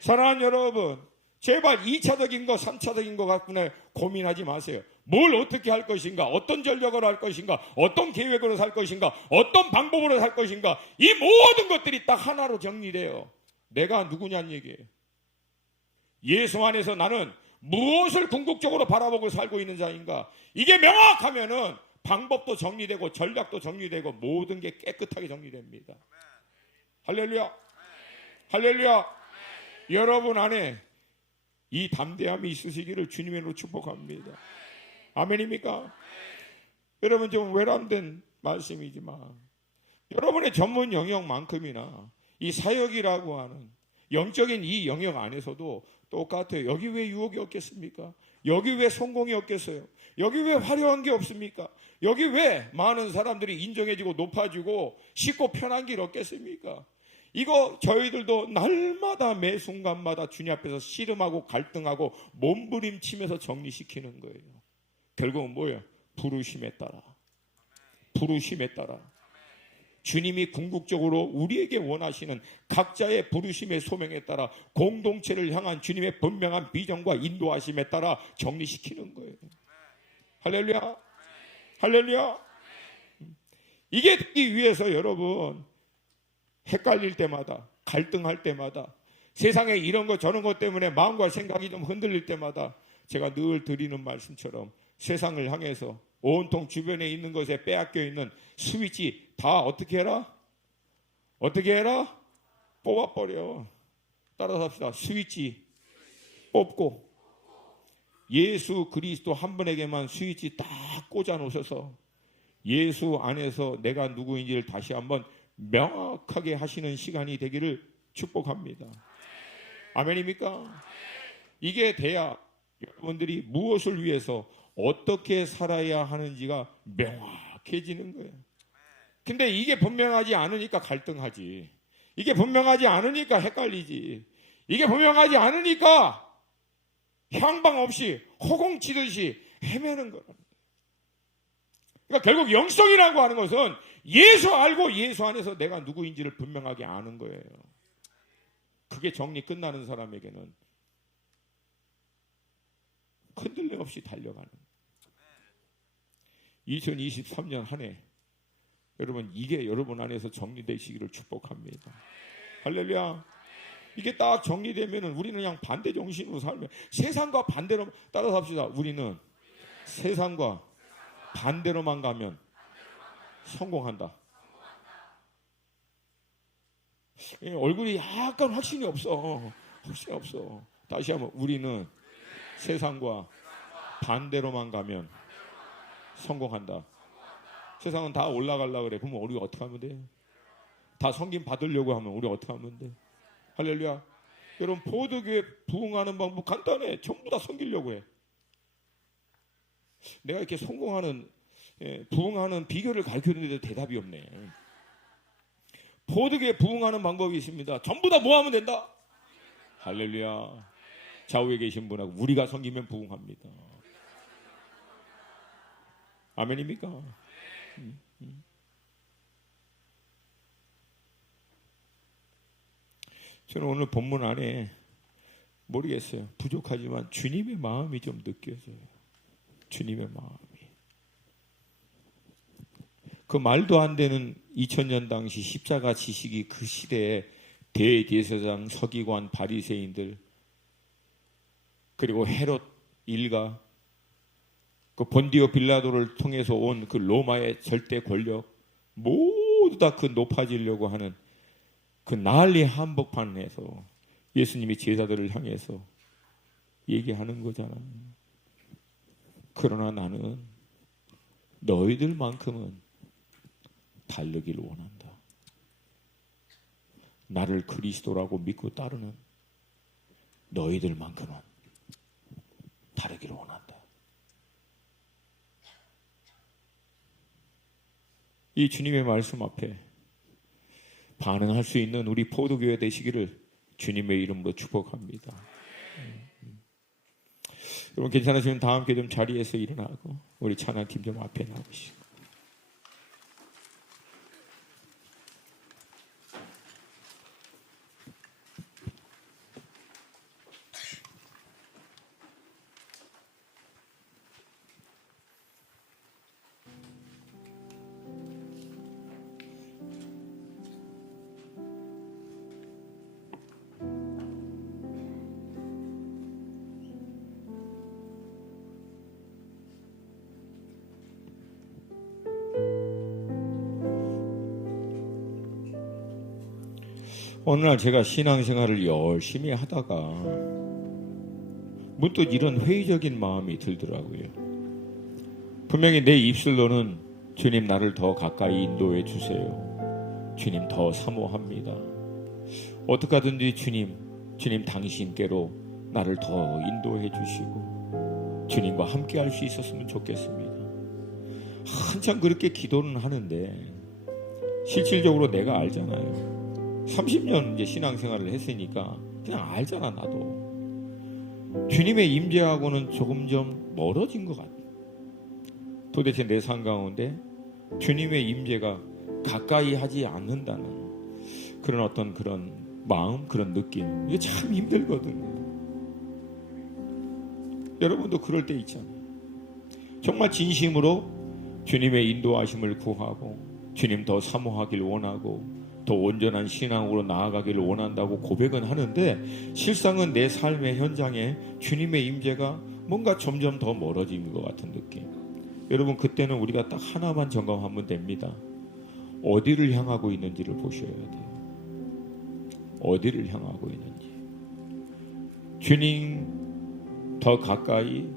사랑하는 여러분, 제발 2차적인 거 3차적인 거 갖고는 고민하지 마세요. 뭘 어떻게 할 것인가, 어떤 전략으로 할 것인가, 어떤 계획으로 살 것인가, 어떤 방법으로 살 것인가, 이 모든 것들이 딱 하나로 정리돼요. 내가 누구냐는 얘기예요. 예수 안에서 나는 무엇을 궁극적으로 바라보고 살고 있는 자인가, 이게 명확하면은 방법도 정리되고 전략도 정리되고 모든 게 깨끗하게 정리됩니다. 할렐루야. 할렐루야. 여러분 안에 이 담대함이 있으시기를 주님으로 축복합니다. 아멘입니까? 여러분, 좀 외람된 말씀이지만 여러분의 전문 영역만큼이나 이 사역이라고 하는 영적인 이 영역 안에서도 똑같아요. 여기 왜 유혹이 없겠습니까? 여기 왜 성공이 없겠어요? 여기 왜 화려한 게 없습니까? 여기 왜 많은 사람들이 인정해지고 높아지고 쉽고 편한 길 없겠습니까? 이거 저희들도 날마다 매 순간마다 주님 앞에서 씨름하고 갈등하고 몸부림치면서 정리시키는 거예요. 결국은 뭐예요? 부르심에 따라. 부르심에 따라. 주님이 궁극적으로 우리에게 원하시는 각자의 부르심의 소명에 따라 공동체를 향한 주님의 분명한 비전과 인도하심에 따라 정리시키는 거예요. 할렐루야. 할렐루야. 이게 되기 위해서 여러분, 헷갈릴 때마다, 갈등할 때마다, 세상에 이런 것 저런 것 때문에 마음과 생각이 좀 흔들릴 때마다 제가 늘 드리는 말씀처럼 세상을 향해서 온통 주변에 있는 것에 빼앗겨 있는 스위치 다 어떻게 해라? 어떻게 해라? 뽑아버려. 따라서 합시다. 스위치 뽑고 예수 그리스도 한 분에게만 스위치 딱 꽂아 놓으셔서 예수 안에서 내가 누구인지를 다시 한번 명확하게 하시는 시간이 되기를 축복합니다. 아멘입니까? 이게 돼야 여러분들이 무엇을 위해서 어떻게 살아야 하는지가 명확해지는 거예요. 근데 이게 분명하지 않으니까 갈등하지. 이게 분명하지 않으니까 헷갈리지. 이게 분명하지 않으니까 향방 없이 허공치듯이 헤매는 거예요. 그러니까 결국 영성이라고 하는 것은 예수 알고 예수 안에서 내가 누구인지를 분명하게 아는 거예요. 그게 정리 끝나는 사람에게는 흔들림 없이 달려가는 2023년 한 해 여러분, 이게 여러분 안에서 정리되시기를 축복합니다. 할렐루야. 이게 딱 정리되면 우리는 그냥 반대 정신으로 살면 세상과 반대로 따라서 합시다. 우리는 세상과 반대로만 가면 성공한다. 얼굴이 약간 확신이 없어. 확신이 없어. 다시 한번, 우리는 세상과 반대로만 가면 성공한다. 세상은 다 올라가려고 그래. 그러면 우리가 어떻게 하면 돼? 다 섬김 받으려고 하면 우리가 어떻게 하면 돼? 할렐루야. 여러분, 포도교회 부흥하는 방법 간단해. 전부 다 섬기려고 해. 내가 이렇게 성공하는, 부흥하는 비결을 가르쳐주는데도 대답이 없네. 포도교회 부흥하는 방법이 있습니다. 전부 다 뭐 하면 된다? 할렐루야. 좌우에 계신 분하고 우리가 섬기면 부흥합니다. 아멘입니까? 저는 오늘 본문 안에 모르겠어요. 부족하지만 주님의 마음이 좀 느껴져요. 주님의 마음이. 그 말도 안 되는 2000년 당시 십자가 지식이 그 시대에 대제사장, 서기관, 바리새인들, 그리고 헤롯 일가, 그 본디오 빌라도를 통해서 온 그 로마의 절대 권력, 모두 다 그 높아지려고 하는 그 난리 한복판에서 예수님이 제자들을 향해서 얘기하는 거잖아요. 그러나 나는 너희들만큼은 다르기를 원한다. 나를 그리스도라고 믿고 따르는 너희들만큼은 다르기를 원한다. 이 주님의 말씀 앞에 반응할 수 있는 우리 포도교회 되시기를 주님의 이름으로 축복합니다. 여러분, 괜찮으시면 다 함께 좀 자리에서 일어나고 우리 찬양팀 좀 앞에 나오시고. 어느 날 제가 신앙생활을 열심히 하다가 문득 이런 회의적인 마음이 들더라고요. 분명히 내 입술로는 주님 나를 더 가까이 인도해 주세요. 주님 더 사모합니다. 어떻게 하든지 주님 당신께로 나를 더 인도해 주시고 주님과 함께 할 수 있었으면 좋겠습니다. 한참 그렇게 기도는 하는데 실질적으로 내가 알잖아요. 30년 이제 신앙생활을 했으니까 그냥 알잖아. 나도 주님의 임재하고는 조금 좀 멀어진 것 같아. 도대체 내 삶 가운데 주님의 임재가 가까이 하지 않는다는 그런 어떤 그런 마음, 그런 느낌, 이게 참 힘들거든요. 여러분도 그럴 때 있잖아요. 정말 진심으로 주님의 인도하심을 구하고 주님 더 사모하길 원하고 더 온전한 신앙으로 나아가기를 원한다고 고백은 하는데 실상은 내 삶의 현장에 주님의 임재가 뭔가 점점 더 멀어지는 것 같은 느낌. 여러분, 그때는 우리가 딱 하나만 점검하면 됩니다. 어디를 향하고 있는지를 보셔야 돼요. 어디를 향하고 있는지. 주님 더 가까이,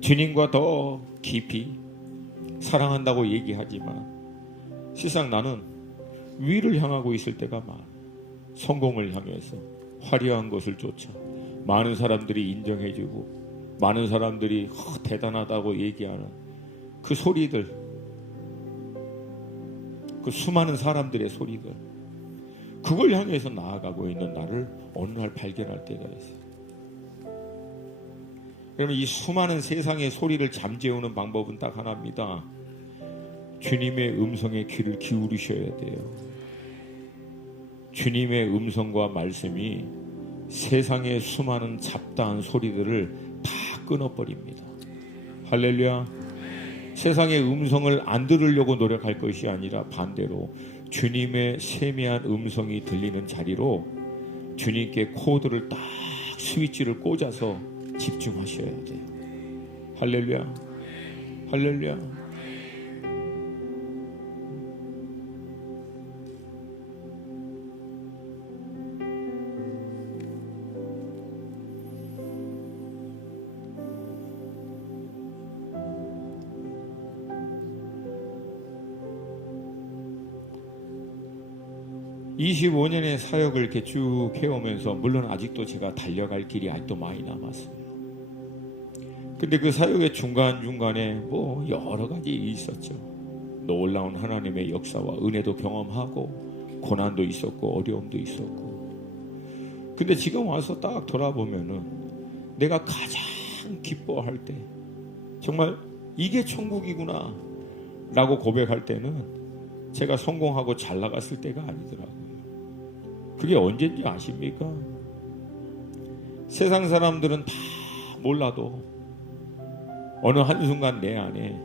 주님과 더 깊이 사랑한다고 얘기하지만 실상 나는 위를 향하고 있을 때가 많아. 성공을 향해서 화려한 것을 쫓아 많은 사람들이 인정해주고 많은 사람들이 대단하다고 얘기하는 그 소리들, 그 수많은 사람들의 소리들, 그걸 향해서 나아가고 있는 나를 어느 날 발견할 때가 있어요. 여러분, 이 수많은 세상의 소리를 잠재우는 방법은 딱 하나입니다. 주님의 음성에 귀를 기울이셔야 돼요. 주님의 음성과 말씀이 세상의 수많은 잡다한 소리들을 다 끊어버립니다. 할렐루야. 세상의 음성을 안 들으려고 노력할 것이 아니라 반대로 주님의 세미한 음성이 들리는 자리로 주님께 코드를 딱 스위치를 꽂아서 집중하셔야 돼요. 할렐루야. 할렐루야. 25년의 사역을 이렇게 쭉 해오면서 물론 아직도 제가 달려갈 길이 아직도 많이 남았어요. 근데 그 사역의 중간중간에 뭐 여러 가지 일이 있었죠. 놀라운 하나님의 역사와 은혜도 경험하고 고난도 있었고 어려움도 있었고. 근데 지금 와서 딱 돌아보면은 내가 가장 기뻐할 때 정말 이게 천국이구나 라고 고백할 때는 제가 성공하고 잘 나갔을 때가 아니더라고요. 그게 언제인지 아십니까? 세상 사람들은 다 몰라도 어느 한순간 내 안에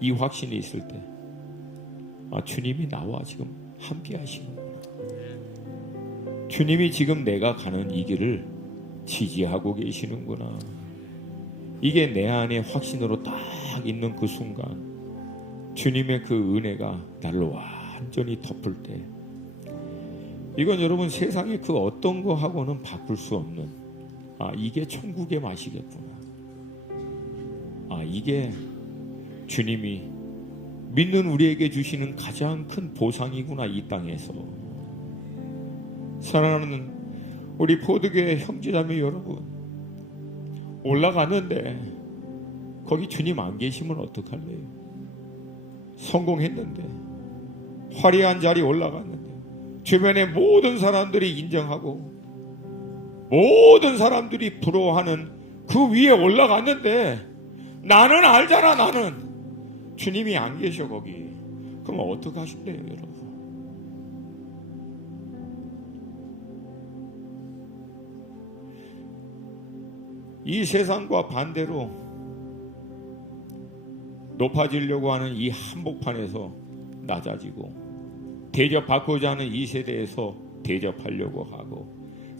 이 확신이 있을 때, 아, 주님이 나와 지금 함께 하시는구나. 주님이 지금 내가 가는 이 길을 지지하고 계시는구나. 이게 내 안에 확신으로 딱 있는 그 순간 주님의 그 은혜가 나를 완전히 덮을 때, 이건 여러분 세상의 그 어떤 거하고는 바꿀 수 없는, 아, 이게 천국의 맛이겠구나. 아, 이게 주님이 믿는 우리에게 주시는 가장 큰 보상이구나, 이 땅에서. 사랑하는 우리 포드교회 형제자매 여러분, 올라갔는데 거기 주님 안 계시면 어떡할래요? 성공했는데, 화려한 자리 올라갔는데, 주변의 모든 사람들이 인정하고 모든 사람들이 부러워하는 그 위에 올라갔는데 나는 알잖아. 나는 주님이 안 계셔 거기. 그럼 어떡하실래요 여러분? 이 세상과 반대로 높아지려고 하는 이 한복판에서 낮아지고 대접받고자 하는 이 세대에서 대접하려고 하고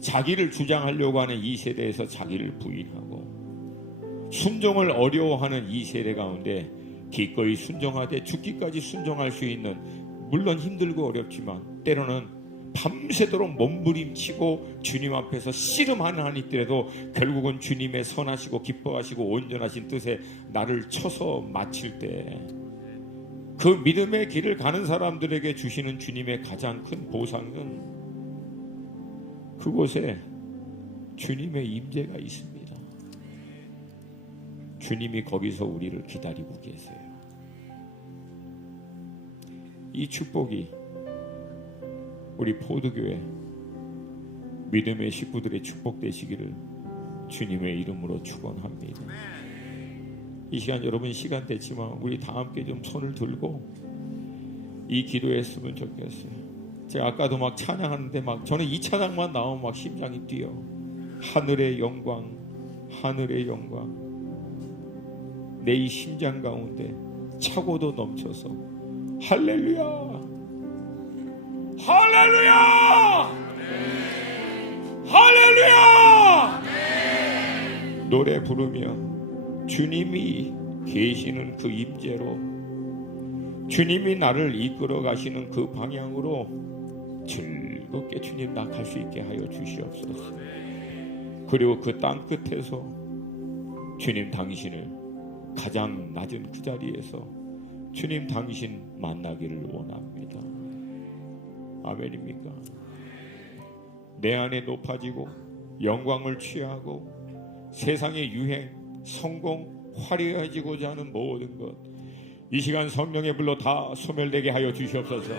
자기를 주장하려고 하는 이 세대에서 자기를 부인하고 순종을 어려워하는 이 세대 가운데 기꺼이 순종하되 죽기까지 순종할 수 있는, 물론 힘들고 어렵지만 때로는 밤새도록 몸부림치고 주님 앞에서 씨름하는 한이 있더라도 결국은 주님의 선하시고 기뻐하시고 온전하신 뜻에 나를 쳐서 마칠 때 그 믿음의 길을 가는 사람들에게 주시는 주님의 가장 큰 보상은 그곳에 주님의 임재가 있습니다. 주님이 거기서 우리를 기다리고 계세요. 이 축복이 우리 포드교회 믿음의 식구들의 축복 되시기를 주님의 이름으로 축원합니다. 이 시간 여러분 시간 됐지만 우리 다 함께 좀 손을 들고 이 기도했으면 좋겠어요. 제가 아까도 막 찬양하는데 막 저는 이 찬양만 나오면 막 심장이 뛰어. 하늘의 영광, 하늘의 영광. 내 이 심장 가운데 차고도 넘쳐서 할렐루야, 할렐루야, 할렐루야. 노래 부르며 주님이 계시는 그 임재로, 주님이 나를 이끌어 가시는 그 방향으로 즐겁게 주님 나 갈 수 있게 하여 주시옵소서. 그리고 그 땅 끝에서 주님 당신을 가장 낮은 그 자리에서 주님 당신 만나기를 원합니다. 아멘입니까? 내 안에 높아지고 영광을 취하고 세상의 유행, 성공, 화려해지고자 하는 모든 것, 이 시간 성령의 불로 다 소멸되게 하여 주시옵소서.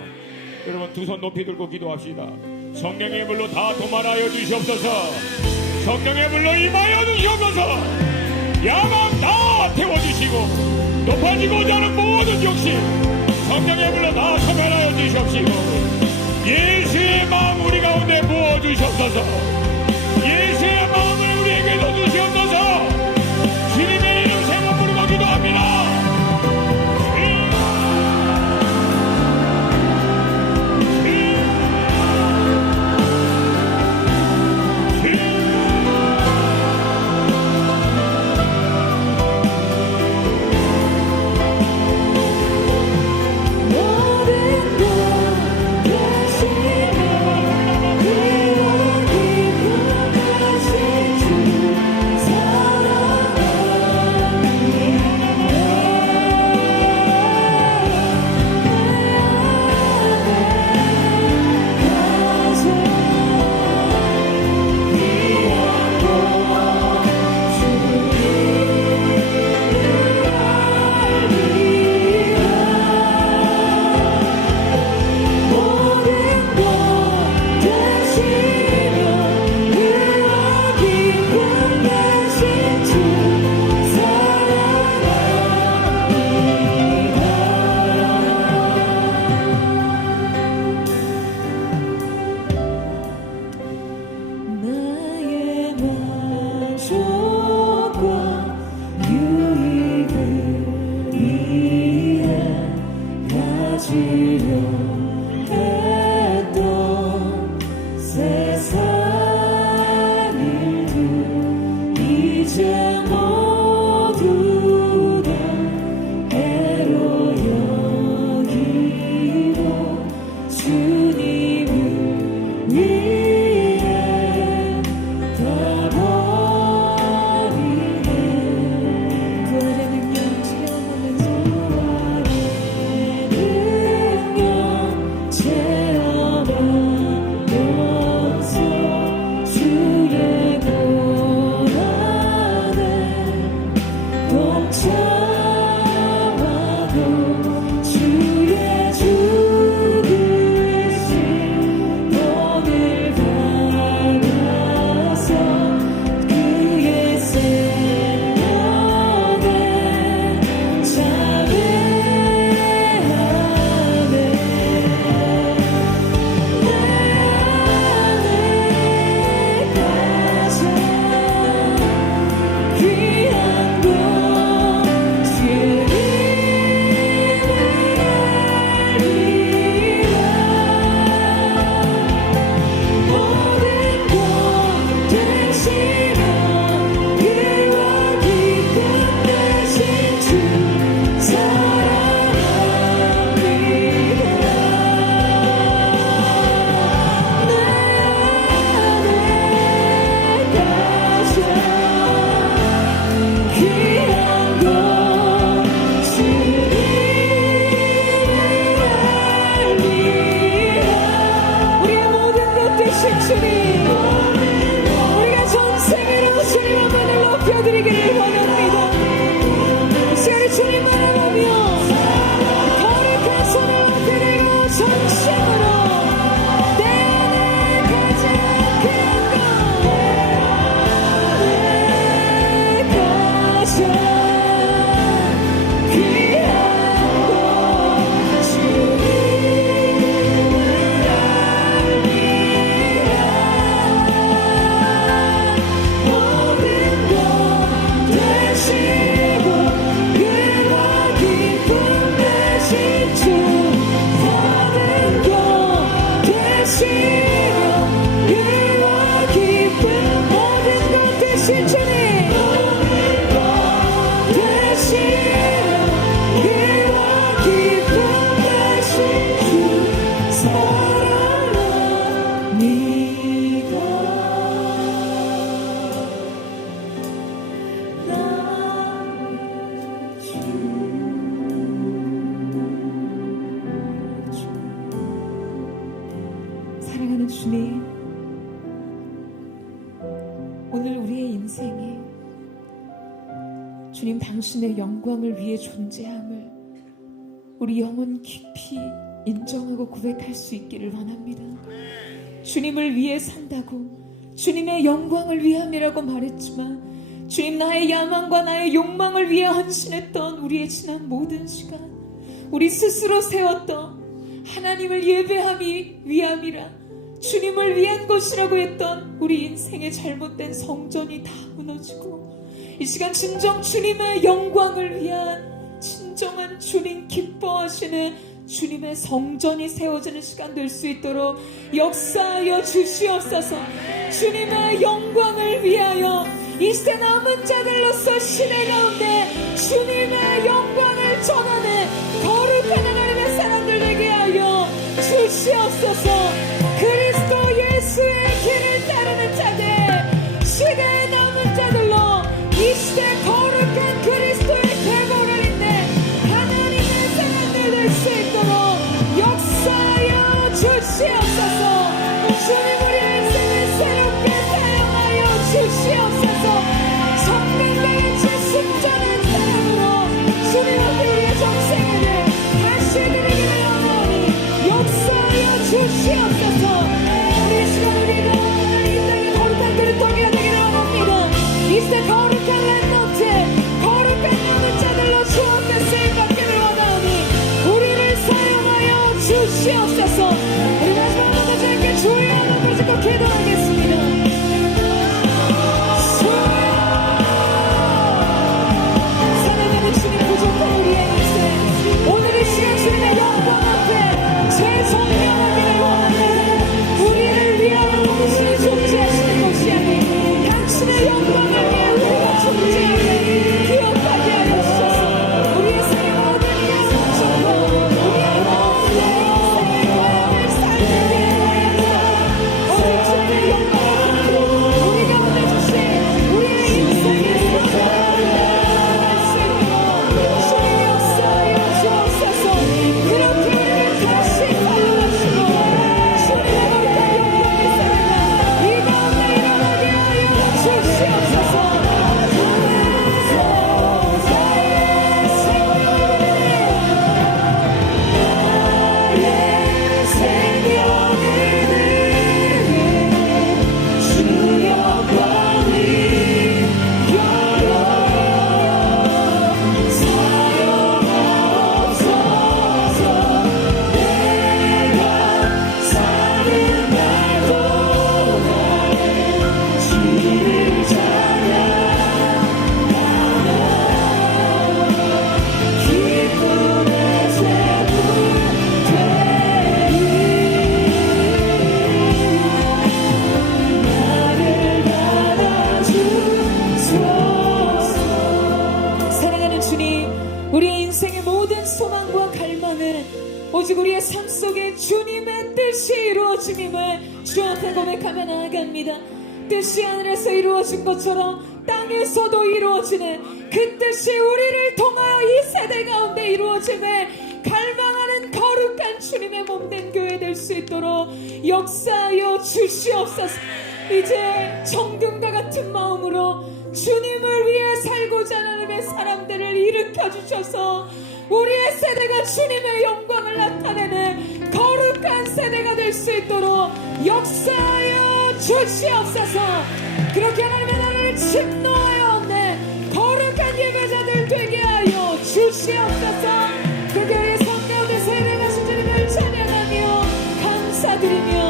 여러분 두 손 높이 들고 기도합시다. 성령의 불로 다 도말하여 주시옵소서. 성령의 불로 임하여 주시옵소서. 야망 다 태워주시고 높아지고자 하는 모든 욕심 성령의 불로 다 소멸하여 주시옵시고, 예수의 마음 우리 가운데 부어주시옵소서. 예수의 마음을 우리에게도 주시옵소서. 주님의 이름 세번 부르고 기도합니다. 모든 것 대신에 그와 기쁨 하시 오늘 우리의 인생이 주님 당신의 영광을 위해 존재함을 우리 영혼 깊이 인정하고 고백할 수 있기를 원합니다. 주님을 위해 산다고, 주님의 영광을 위함이라고 말했지만 주님, 나의 야망과 나의 욕망을 위해 헌신했던 우리의 지난 모든 시간, 우리 스스로 세웠던 하나님을 예배함이 위함이라 주님을 위한 것이라고 했던 우리 인생의 잘못된 성전이 다 무너지고 이 시간 진정 주님의 영광을 위한 진정한 주님 기뻐하시는 주님의 성전이 세워지는 시간 될 수 있도록 역사하여 주시옵소서. 주님의 영광을 위하여 이 시대 남은 자들로서 시대 가운데 주님의 영광을 전하는 거룩한 하나님의 사람들 되게 하여 주시옵소서. 그리스도 예수의 길을 따르는 자들, 시대에 남은 자들로 이 시대 거룩한 그리스도의 계보를 잇는 하나님의 사람들 될 수 있도록 역사하여 주시옵소서. 주님, 우리 인생을 새롭게 사용하여 주시옵소서. 성령의 순전한 사랑으로 주님 앞에 우리의 정생애를 다시 드리기를 원하오니 역사하여 주시옵소서. 우리 시간 우리가 이 땅에 거룩한 그릇도기가 되기를 원합니다. 이 시대 거룩한 랜더트, 거룩한 남은 자들로 주 앞에 쓰임받기를 원하오니 우리를 사용하여 주시옵소서. 우리 마지막으로 주님께 주의 이름을 짓고 기도하겠습니다. 사랑하는 주님, 부족한 우리의 인생, 오늘 이 시간 주님의 영광 앞에 재성명하기를 원하는 우리를 위하여 당신이 존재하시는 것이 아닌 당신의 영광을 위해 우리가 존재하게 기억하게 하여 주셔서 우리의 삶의 모든 영광과 우리의 모든 인생의 고향을 살게 하여 오늘 주님의 영광을 받고 우리가 보내주신 우리의 인생의 주님 역사하여 주옵소서. 그렇게 우리를 다시 사용하시고 주님의 거룩한 영광의 사랑과 이 가운데 일어나게 하여 주시옵소서. 나의 생명을 드리는 주 영광이 사용하옵소서. 내가 사는 날도 나의 주를 찬양하며 기쁨의 제물 되리. 나를 받아주소서. 사랑하는 주님, 우리의 인생의 모든 소망과 갈망은 오직 우리의 삶 속에 주님의 뜻이 이루어짐임을 주 앞에 고백하며 나아갑니다. 뜻이 하늘에서 이루어진 것처럼 땅에서도 이루어지는 그 뜻이 우리를 통하여 이 세대 가운데 이루어짐을 갈망하는 거룩한 주님의 몸된 교회 될 수 있도록 역사하여 주시옵소서. 이제 정금과 같은 마음으로 주님을 위해 살고자 하는 하나님의 사람들을 일으켜 주셔서 우리의 세대가 주님의 영광을 나타내는 거룩한 세대가 될 수 있도록 역사하여 주시옵소서. 그렇게 하나님의 나라를 침노하여 없는 거룩한 예배자들 되게 하여 주시옵소서. 그렇게 우리의 삶 가운데 세례하신 주님을 찬양하며 감사드리며